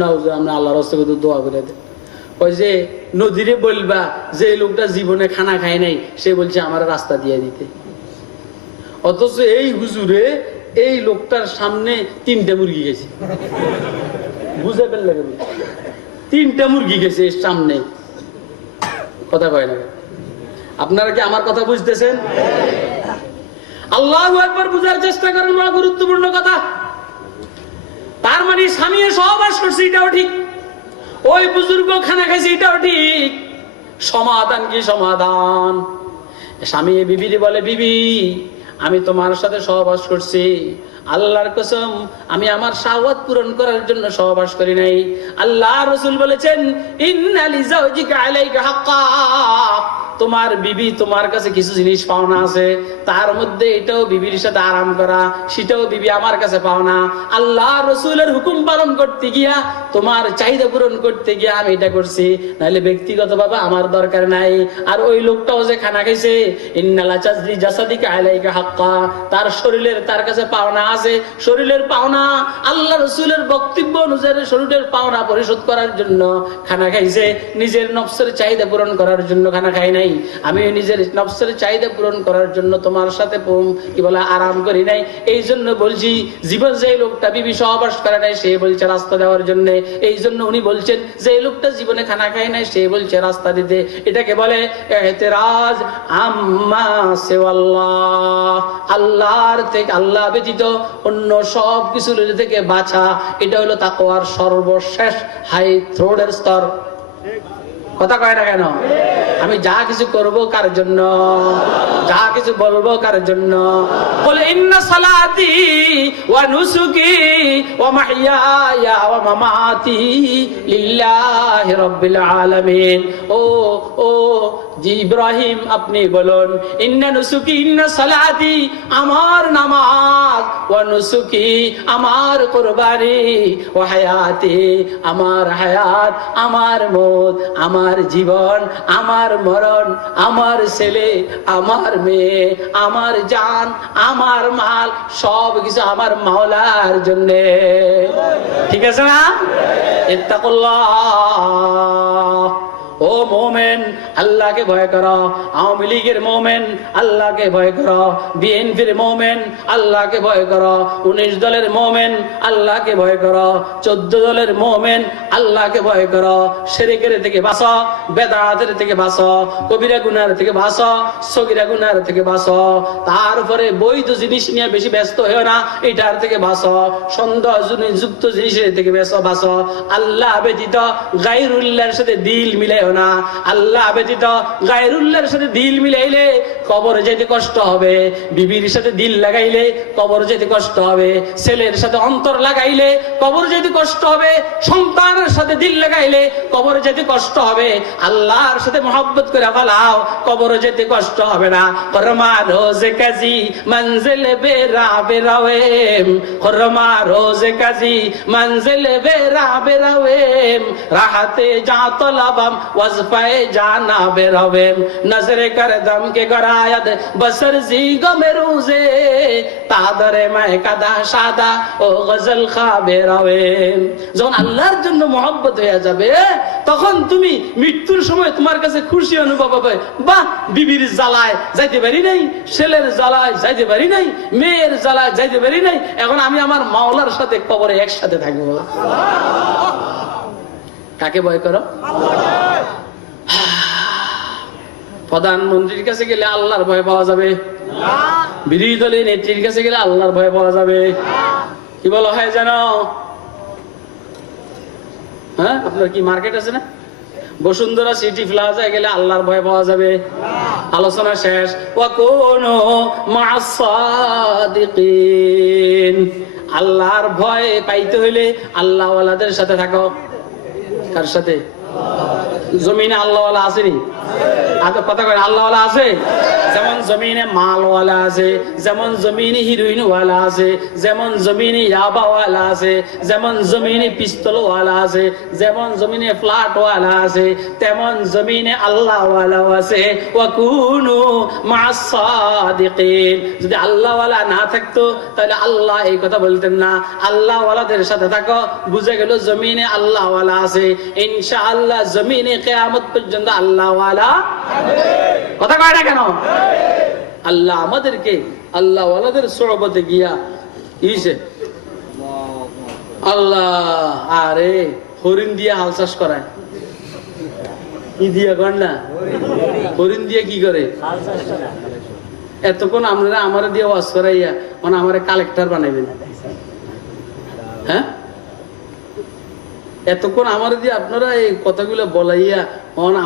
না হুজুর, আমরা আল্লাহর রাস্তা করে দোয়া করে দেয়। ওই যে নদীরে বলবা যে লোকটা জীবনে খানা খায় নাই, সে বলছে আমার রাস্তা দিয়ে দিতে। অথচ এই হুজুরে এই লোকটার সামনে 3টা মুরগি গেছে। বুঝে ফেললে? 3টা মুরগি গেছে এর সামনে। কথা কয় না? আপনারা কি আমার কথা বুঝতেছেন? আল্লাহু আকবার, বুঝার চেষ্টা করেন, বড় গুরুত্বপূর্ণ কথা। তার মানে স্বামী সহবাস করছে, এটাও ঠিক। ওই বুজুর্গ খানা খাইছে, এটাও ঠিক। সমাধান কি? সমাধান, স্বামী বিবিরে বলে, বিবি আমি তোমার সাথে সহবাস করছি, আল্লাহর কসম আমি আমার শাহওয়াত পূরণ করার জন্য সহবাস করি নাই। আল্লাহ রাসূল বলেছেন, ইন্না লিজাওজিকা আলাইকা হাক্কা, তোমার বিবি তোমার কাছে কিছু জিনিস পাওনা আছে, তার মধ্যে এটাও বিবির সাথে আরাম করা, সেটাও বিবি আমার কাছে পাওনা। আল্লাহ রাসূলের হুকুম পালন করতে গিয়া, তোমার চাহিদা পূরণ করতে গিয়া আমি এটা করছি, নাহলে ব্যক্তিগতভাবে আমার দরকার নাই। আর ওই লোকটাও যে খানা খাইছে, ইন্নালা চাজরি জাসাদিকা আলাইকা হাক্কা, তার শরীরের তার কাছে পাওনা আছে, শরীরের পাওনা আল্লাহ রাসূলের বক্তব্য অনুযায়ী শরীরের পাওনা পরিশোধ করার জন্য খানা খাইছে, নিজের নফসের চাহিদা পূরণ করার জন্য খানা খাই নাই। আমি নিজের নফসের চাহিদা পূরণ করার জন্য তোমার সাথে কি বলে আরাম করি নাই। এই জন্য বলছি, জীবন যে লোকটা বিবি সহবাস করে নাই, সে বলছে রাস্তা দেওয়ার জন্য। এই জন্য উনি বলছেন যে লোকটা জীবনে খানা খায় নাই, সে বলছে রাস্তা দিতে। এটাকে বলে ইহতিরাজ আম্মা সিওয়াল্লাহ, আল্লাহর থেকে, আল্লাহ ব্যতীত অন্য সব কিছু থেকে বাঁচা। এটা হলো তাকওয়ার সর্বশেষ হাই থ্রোডের স্তর। কথা কয় না কেন? আমি যা কিছু করব কার জন্য, যা কিছু বলবো কার জন্য? বলে ইন্না সালাতি ওয়া নুসুকি ওয়া মাহইয়ায়া ওয়া মামাতি লিল্লাহি রাব্বিল আলামিন। ও জি ইব্রাহিম আপনি বলুন ইন্না নুসুকি ইন্না সালাতি আমার নামাজ ওয়া নুসুকি আমার কুরবানি ওয়া হায়াতি আমার হায়াত আমার মওত আমার জীবন আমার মরণ আমার ছেলে আমার মেয়ে আমার জান আমার মাল সব কিছু আমার মাওলার জন্য ঠিক আছে না ইত্তাকুল্লাহ ও মোমেন আল্লাহকে ভয় করো আওয়ামী লীগের মোমেন আল্লাহকে ভয় করো বিএনপির মোমেন আল্লাহকে ভয় করো 19 দলের মোমেন আল্লাহকে ভয় করো 14 দলের মোমেন আল্লাহকে ভয় করো শিরকের থেকে বাঁচো বেদাতের থেকে বাঁচো কবিরা গুনার থেকে বাঁচো সগীরা গুনার থেকে বাঁচো তারপরে বৈধ জিনিস নিয়ে বেশি ব্যস্ত হয়েও না এটার থেকে বাঁচো সন্দেহযুক্ত জিনিসের থেকে বাঁচো আল্লাহ ব্যতীত গায়রুল্লাহর সাথে দিল মিলাই না আল্লাহ ব্যতীত গায়রুল্লাহর সাথে দিল মিলাইলে কবরে যেতে কষ্ট হবে বিবির সাথে দিল লাগাইলে কবর যেতে কষ্ট হবে ছেলের সাথে অন্তর লাগাইলে কবর যেতে কষ্ট হবে সন্তানের সাথে দিল লাগাইলে কবর যেতে কষ্ট হবে আল্লাহর সাথে মহব্বত করে ফেলাও কবর যেতে কষ্ট হবে না ফরমা রোজে কাজী মঞ্জিল বেরা বেরাওয়েম ফরমা রোজে কাজী মঞ্জিল বেরা বেরাওয়েম রাহতে যা তলাবাম वज़फ़े जाना बेरवेम नजरे कर दम के गरायद बसर जी गमे रूज़े तादरे मैं कदा शादा ओ गजल खा बेरवेम যখন আল্লাহর জন্য মহব্বত হয়ে যাবে তখন তুমি মৃত্যুর সময় তোমার কাছে খুশি অনুভব হবে বাহ বিবির জ্বালায় যাইতে পারি নাই ছেলের জ্বালায় যাইতে পারি নাই মেয়ের জ্বালায় যাইতে পারি নাই এখন আমি আমার মাওলার সাথে কবরে একসাথে থাকবো কাকে ভয় করো প্রধানমন্ত্রীর কাছে গেলে আল্লাহর ভয় পাওয়া যাবে বিরোধী দলের নেত্রীর কাছে গেলে আল্লাহর ভয় পাওয়া যাবে কি বলা হয় জানো হ্যাঁ আপনার কি মার্কেট আছে না বসুন্ধরা সিটি প্লাজায় গেলে আল্লাহর ভয় পাওয়া যাবে আলোচনা শেষ ওয়াকুনু মা'আস সাদিকিন আল্লাহর ভয় পাইতে হইলে আল্লাহ ওয়ালাদের সাথে থাকো কার সাথে জমিনে আল্লাহওয়ালা আসেনি আগে কথা কয় আল্লাহওয়ালা আছে যেমন জমিনে মালওয়ালা আছে যেমন জমিনে হিরোইনওয়ালা আছে যেমন জমিনে ইয়াবাওয়ালা আছে যেমন জমিনে পিস্তলওয়ালা আছে যেমন জমিনে ফ্ল্যাটওয়ালা আছে তেমন জমিনে আল্লাহওয়ালাও আছে ওয়াকুনু মা'আস সাদিকিন যদি আল্লাহওয়ালা না থাকতো তাহলে আল্লাহ এই কথা বলতেন না আল্লাহওয়ালাদের সাথে থাকো বুঝে গেল জমিনে আল্লাহওয়ালা আছে ইনশাআল্লাহ জমিনে কিয়ামত পর্যন্ত আল্লাহওয়ালা কথা কয় না কেন আল্লাহ আমাদেরকে আল্লাহওয়ালাদের সোহবতে গিয়া ইসে আল্লাহ আরে হরিণ দিয়ে হাল চাষ করায় কি দিয়া কর না হরিণ দিয়ে কি করে এতক্ষণ আমরা আমার দিয়ে ওয়াজ করাইয়া মানে আমার কালেক্টর বানাইবেন হ্যাঁ এতক্ষণ আমার দিয়ে আপনারা এই কথাগুলো বলাইয়া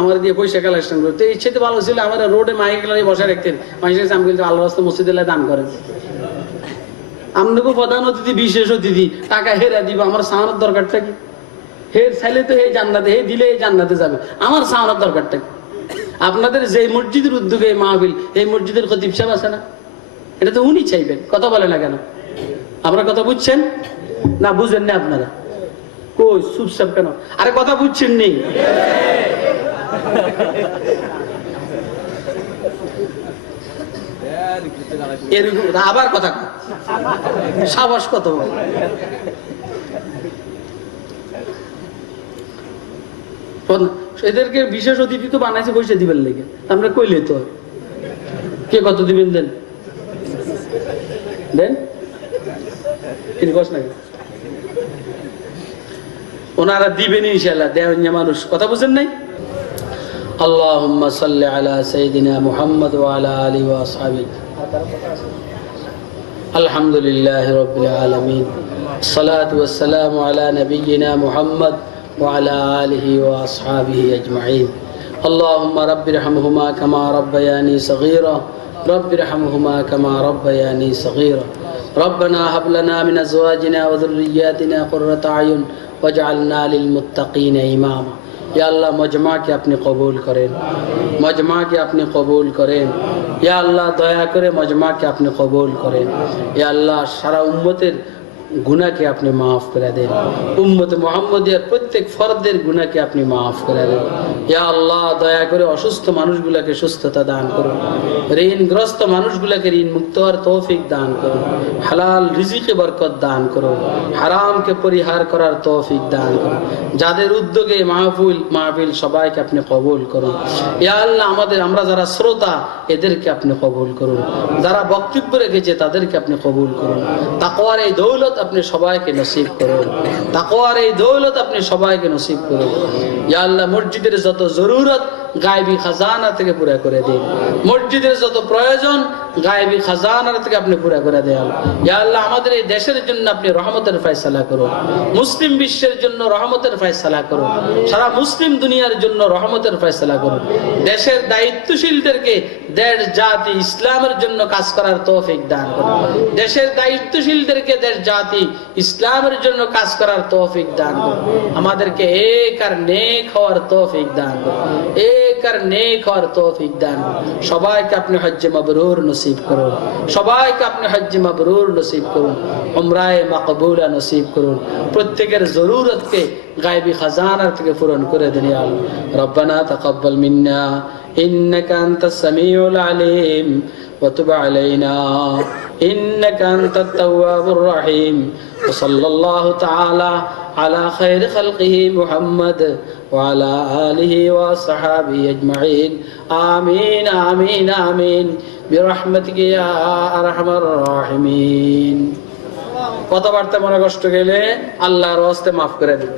আমার দিয়ে পয়সা কালেকশন করতে ইচ্ছে ভালো ছিল আমার রোডে মাইক লাগিয়ে বসে রাখতেন মানুষের আমি কিন্তু আল্লাহ রাস্তা মসজিদে দান করেন আপনাকে প্রধান অতিথি বিশেষ অতিথি টাকা হেরা দিব আমার সাহানোর দরকারটা কি হে চাইলে তো হে জান্নাতে হে দিলে এই জান্নাতে যাবে আমার সাহানোর দরকারটা কি আপনাদের যে মসজিদের উদ্যোগে এই মাহফিল এই মসজিদের খতিব সাহেব আছে না এটা তো উনি চাইবেন কথা বলে না কেন আপনারা কথা বুঝছেন না বুঝেন না আপনারা কই চুপচাপ কেন আরে কথা বুঝছেন নেই এরকম আবার কথা সাবাস কত এদেরকে বিশেষ অতিথি তো বানাইছে পয়সা দিবেন লেগে আমরা কইলে তো কে কত দিবেন দেন দেন তিনি কষ্ট নাকি ওনারা দিবেন ইনশাআল্লাহ দেওয়া মানুষ কথা বুঝেন নাই আল্লাহুম্মা সাল্লি আলা সাইয়্যিদিনা মুহাম্মদ ওয়া আলা আলিহি ওয়া আসহাবিহি আলহামদুলিল্লাহি রাব্বিল আলামিন সালাতু ওয়াস সালামু আলা নাবিয়্যিনা মুহাম্মদ ওয়া আলা আলিহি ওয়া আসহাবিহি আজমাইন আল্লাহুম্মা রাব্বিরহামহুমা কামা রাব্বায়ানি সাগীরা রাব্বিরহামহুমা কামা রাব্বায়ানি সাগীরা ربنا هب لنا من ازواجنا وذرياتنا قرة اعين واجعلنا للمتقين اماما ইয়া আল্লাহ মজমাকে আপনি কবুল করেন, মজমাকে আপনি কবুল করেন। ইয়া আল্লাহ দয়া করে মজমাকে আপনি কবুল করেন। ইয়া আল্লাহ সারা উম্মতের গুনাহকে আপনি মাফ করে দেন, উম্মতে মুহাম্মদিয়ার প্রত্যেক ফরদের গুনাহকে আপনি মাফ করে দেন। ইয়া আল্লাহ দয়া করে অসুস্থ মানুষগুলোকে সুস্থতা দান করুন, ঋণগ্রস্ত মানুষগুলোকে ঋণ মুক্ত হওয়ার তৌফিক দান করুন, হালাল রিজিকে বরকত দান করুন, হারামকে পরিহার করার তৌফিক দান করুন। যাদের উদ্যোগে মাহফিল সবাইকে আপনি কবুল করুন। ইয়া আল্লাহ আমরা যারা শ্রোতা এদেরকে আপনি কবুল করুন, যারা বক্তব্য রেখেছে তাদেরকে আপনি কবুল করুন। তাকওয়ার এই দৌলত আপনি সবাইকে নসিব করুন, তাকওয়ার এই দৌলত আপনি সবাইকে নসিব করুন। ইয়া আল্লাহ মসজিদের যত জরুরত গায়বী খাজানা থেকে পুরা করে দিন, মসজিদের যত প্রয়োজন গায়বী খাজানার থেকে আপনি পুরা করে দেন। ইয়া আল্লাহ আমাদের এই দেশের জন্য আপনি রহমতের ফয়সালা করুন, মুসলিম বিশ্বের জন্য রহমতের ফয়সালা করুন, সারা মুসলিম দুনিয়ার জন্য রহমতের ফয়সালা করুন। দেশের দায়িত্বশীলদেরকে দেশ জাতি ইসলামের জন্য কাজ করার তৌফিক দান করুন, দেশের দায়িত্বশীলদেরকে দেশ জাতি ইসলামের জন্য কাজ করার তৌফিক দান করুন। আমাদেরকে এক আর নেক হওয়ার তৌফিক দান করুন, এক আর নেক হওয়ার তৌফিক দান করুন। সবাইকে আপনি হজ্জে মাবরুর নসিব করুন, সবাইকে আপনি হজ্জে মাবরুর নসিব করুন, উমরায়ে মাকবুলা নসিব করুন। প্রত্যেকের জরুরতকে গায়বী খাজানার থেকে পূরণ করে দেন। ইয়া আল্লাহ রব্বানা তাকাব্বাল মিন্না ইন্নাকা আনতাস সামিউল আলিম ওয়া তুব আলাইনা ইন্নাকা আনতাত তাওয়াবুর রহিম। ওয়া সাল্লাল্লাহু তাআলা আলা খায়রি খালকিহি মুহাম্মদ ওয়া আলা আলিহি ওয়া আসহাবিহি আজমাইন। আমিন আমিন আমিন বিরহমাতিকা ইয়া আরহামার রাহিমিন। কথাবার্তা মনে কষ্ট গেলে আল্লাহর ওয়াস্তে মাফ করে দিন।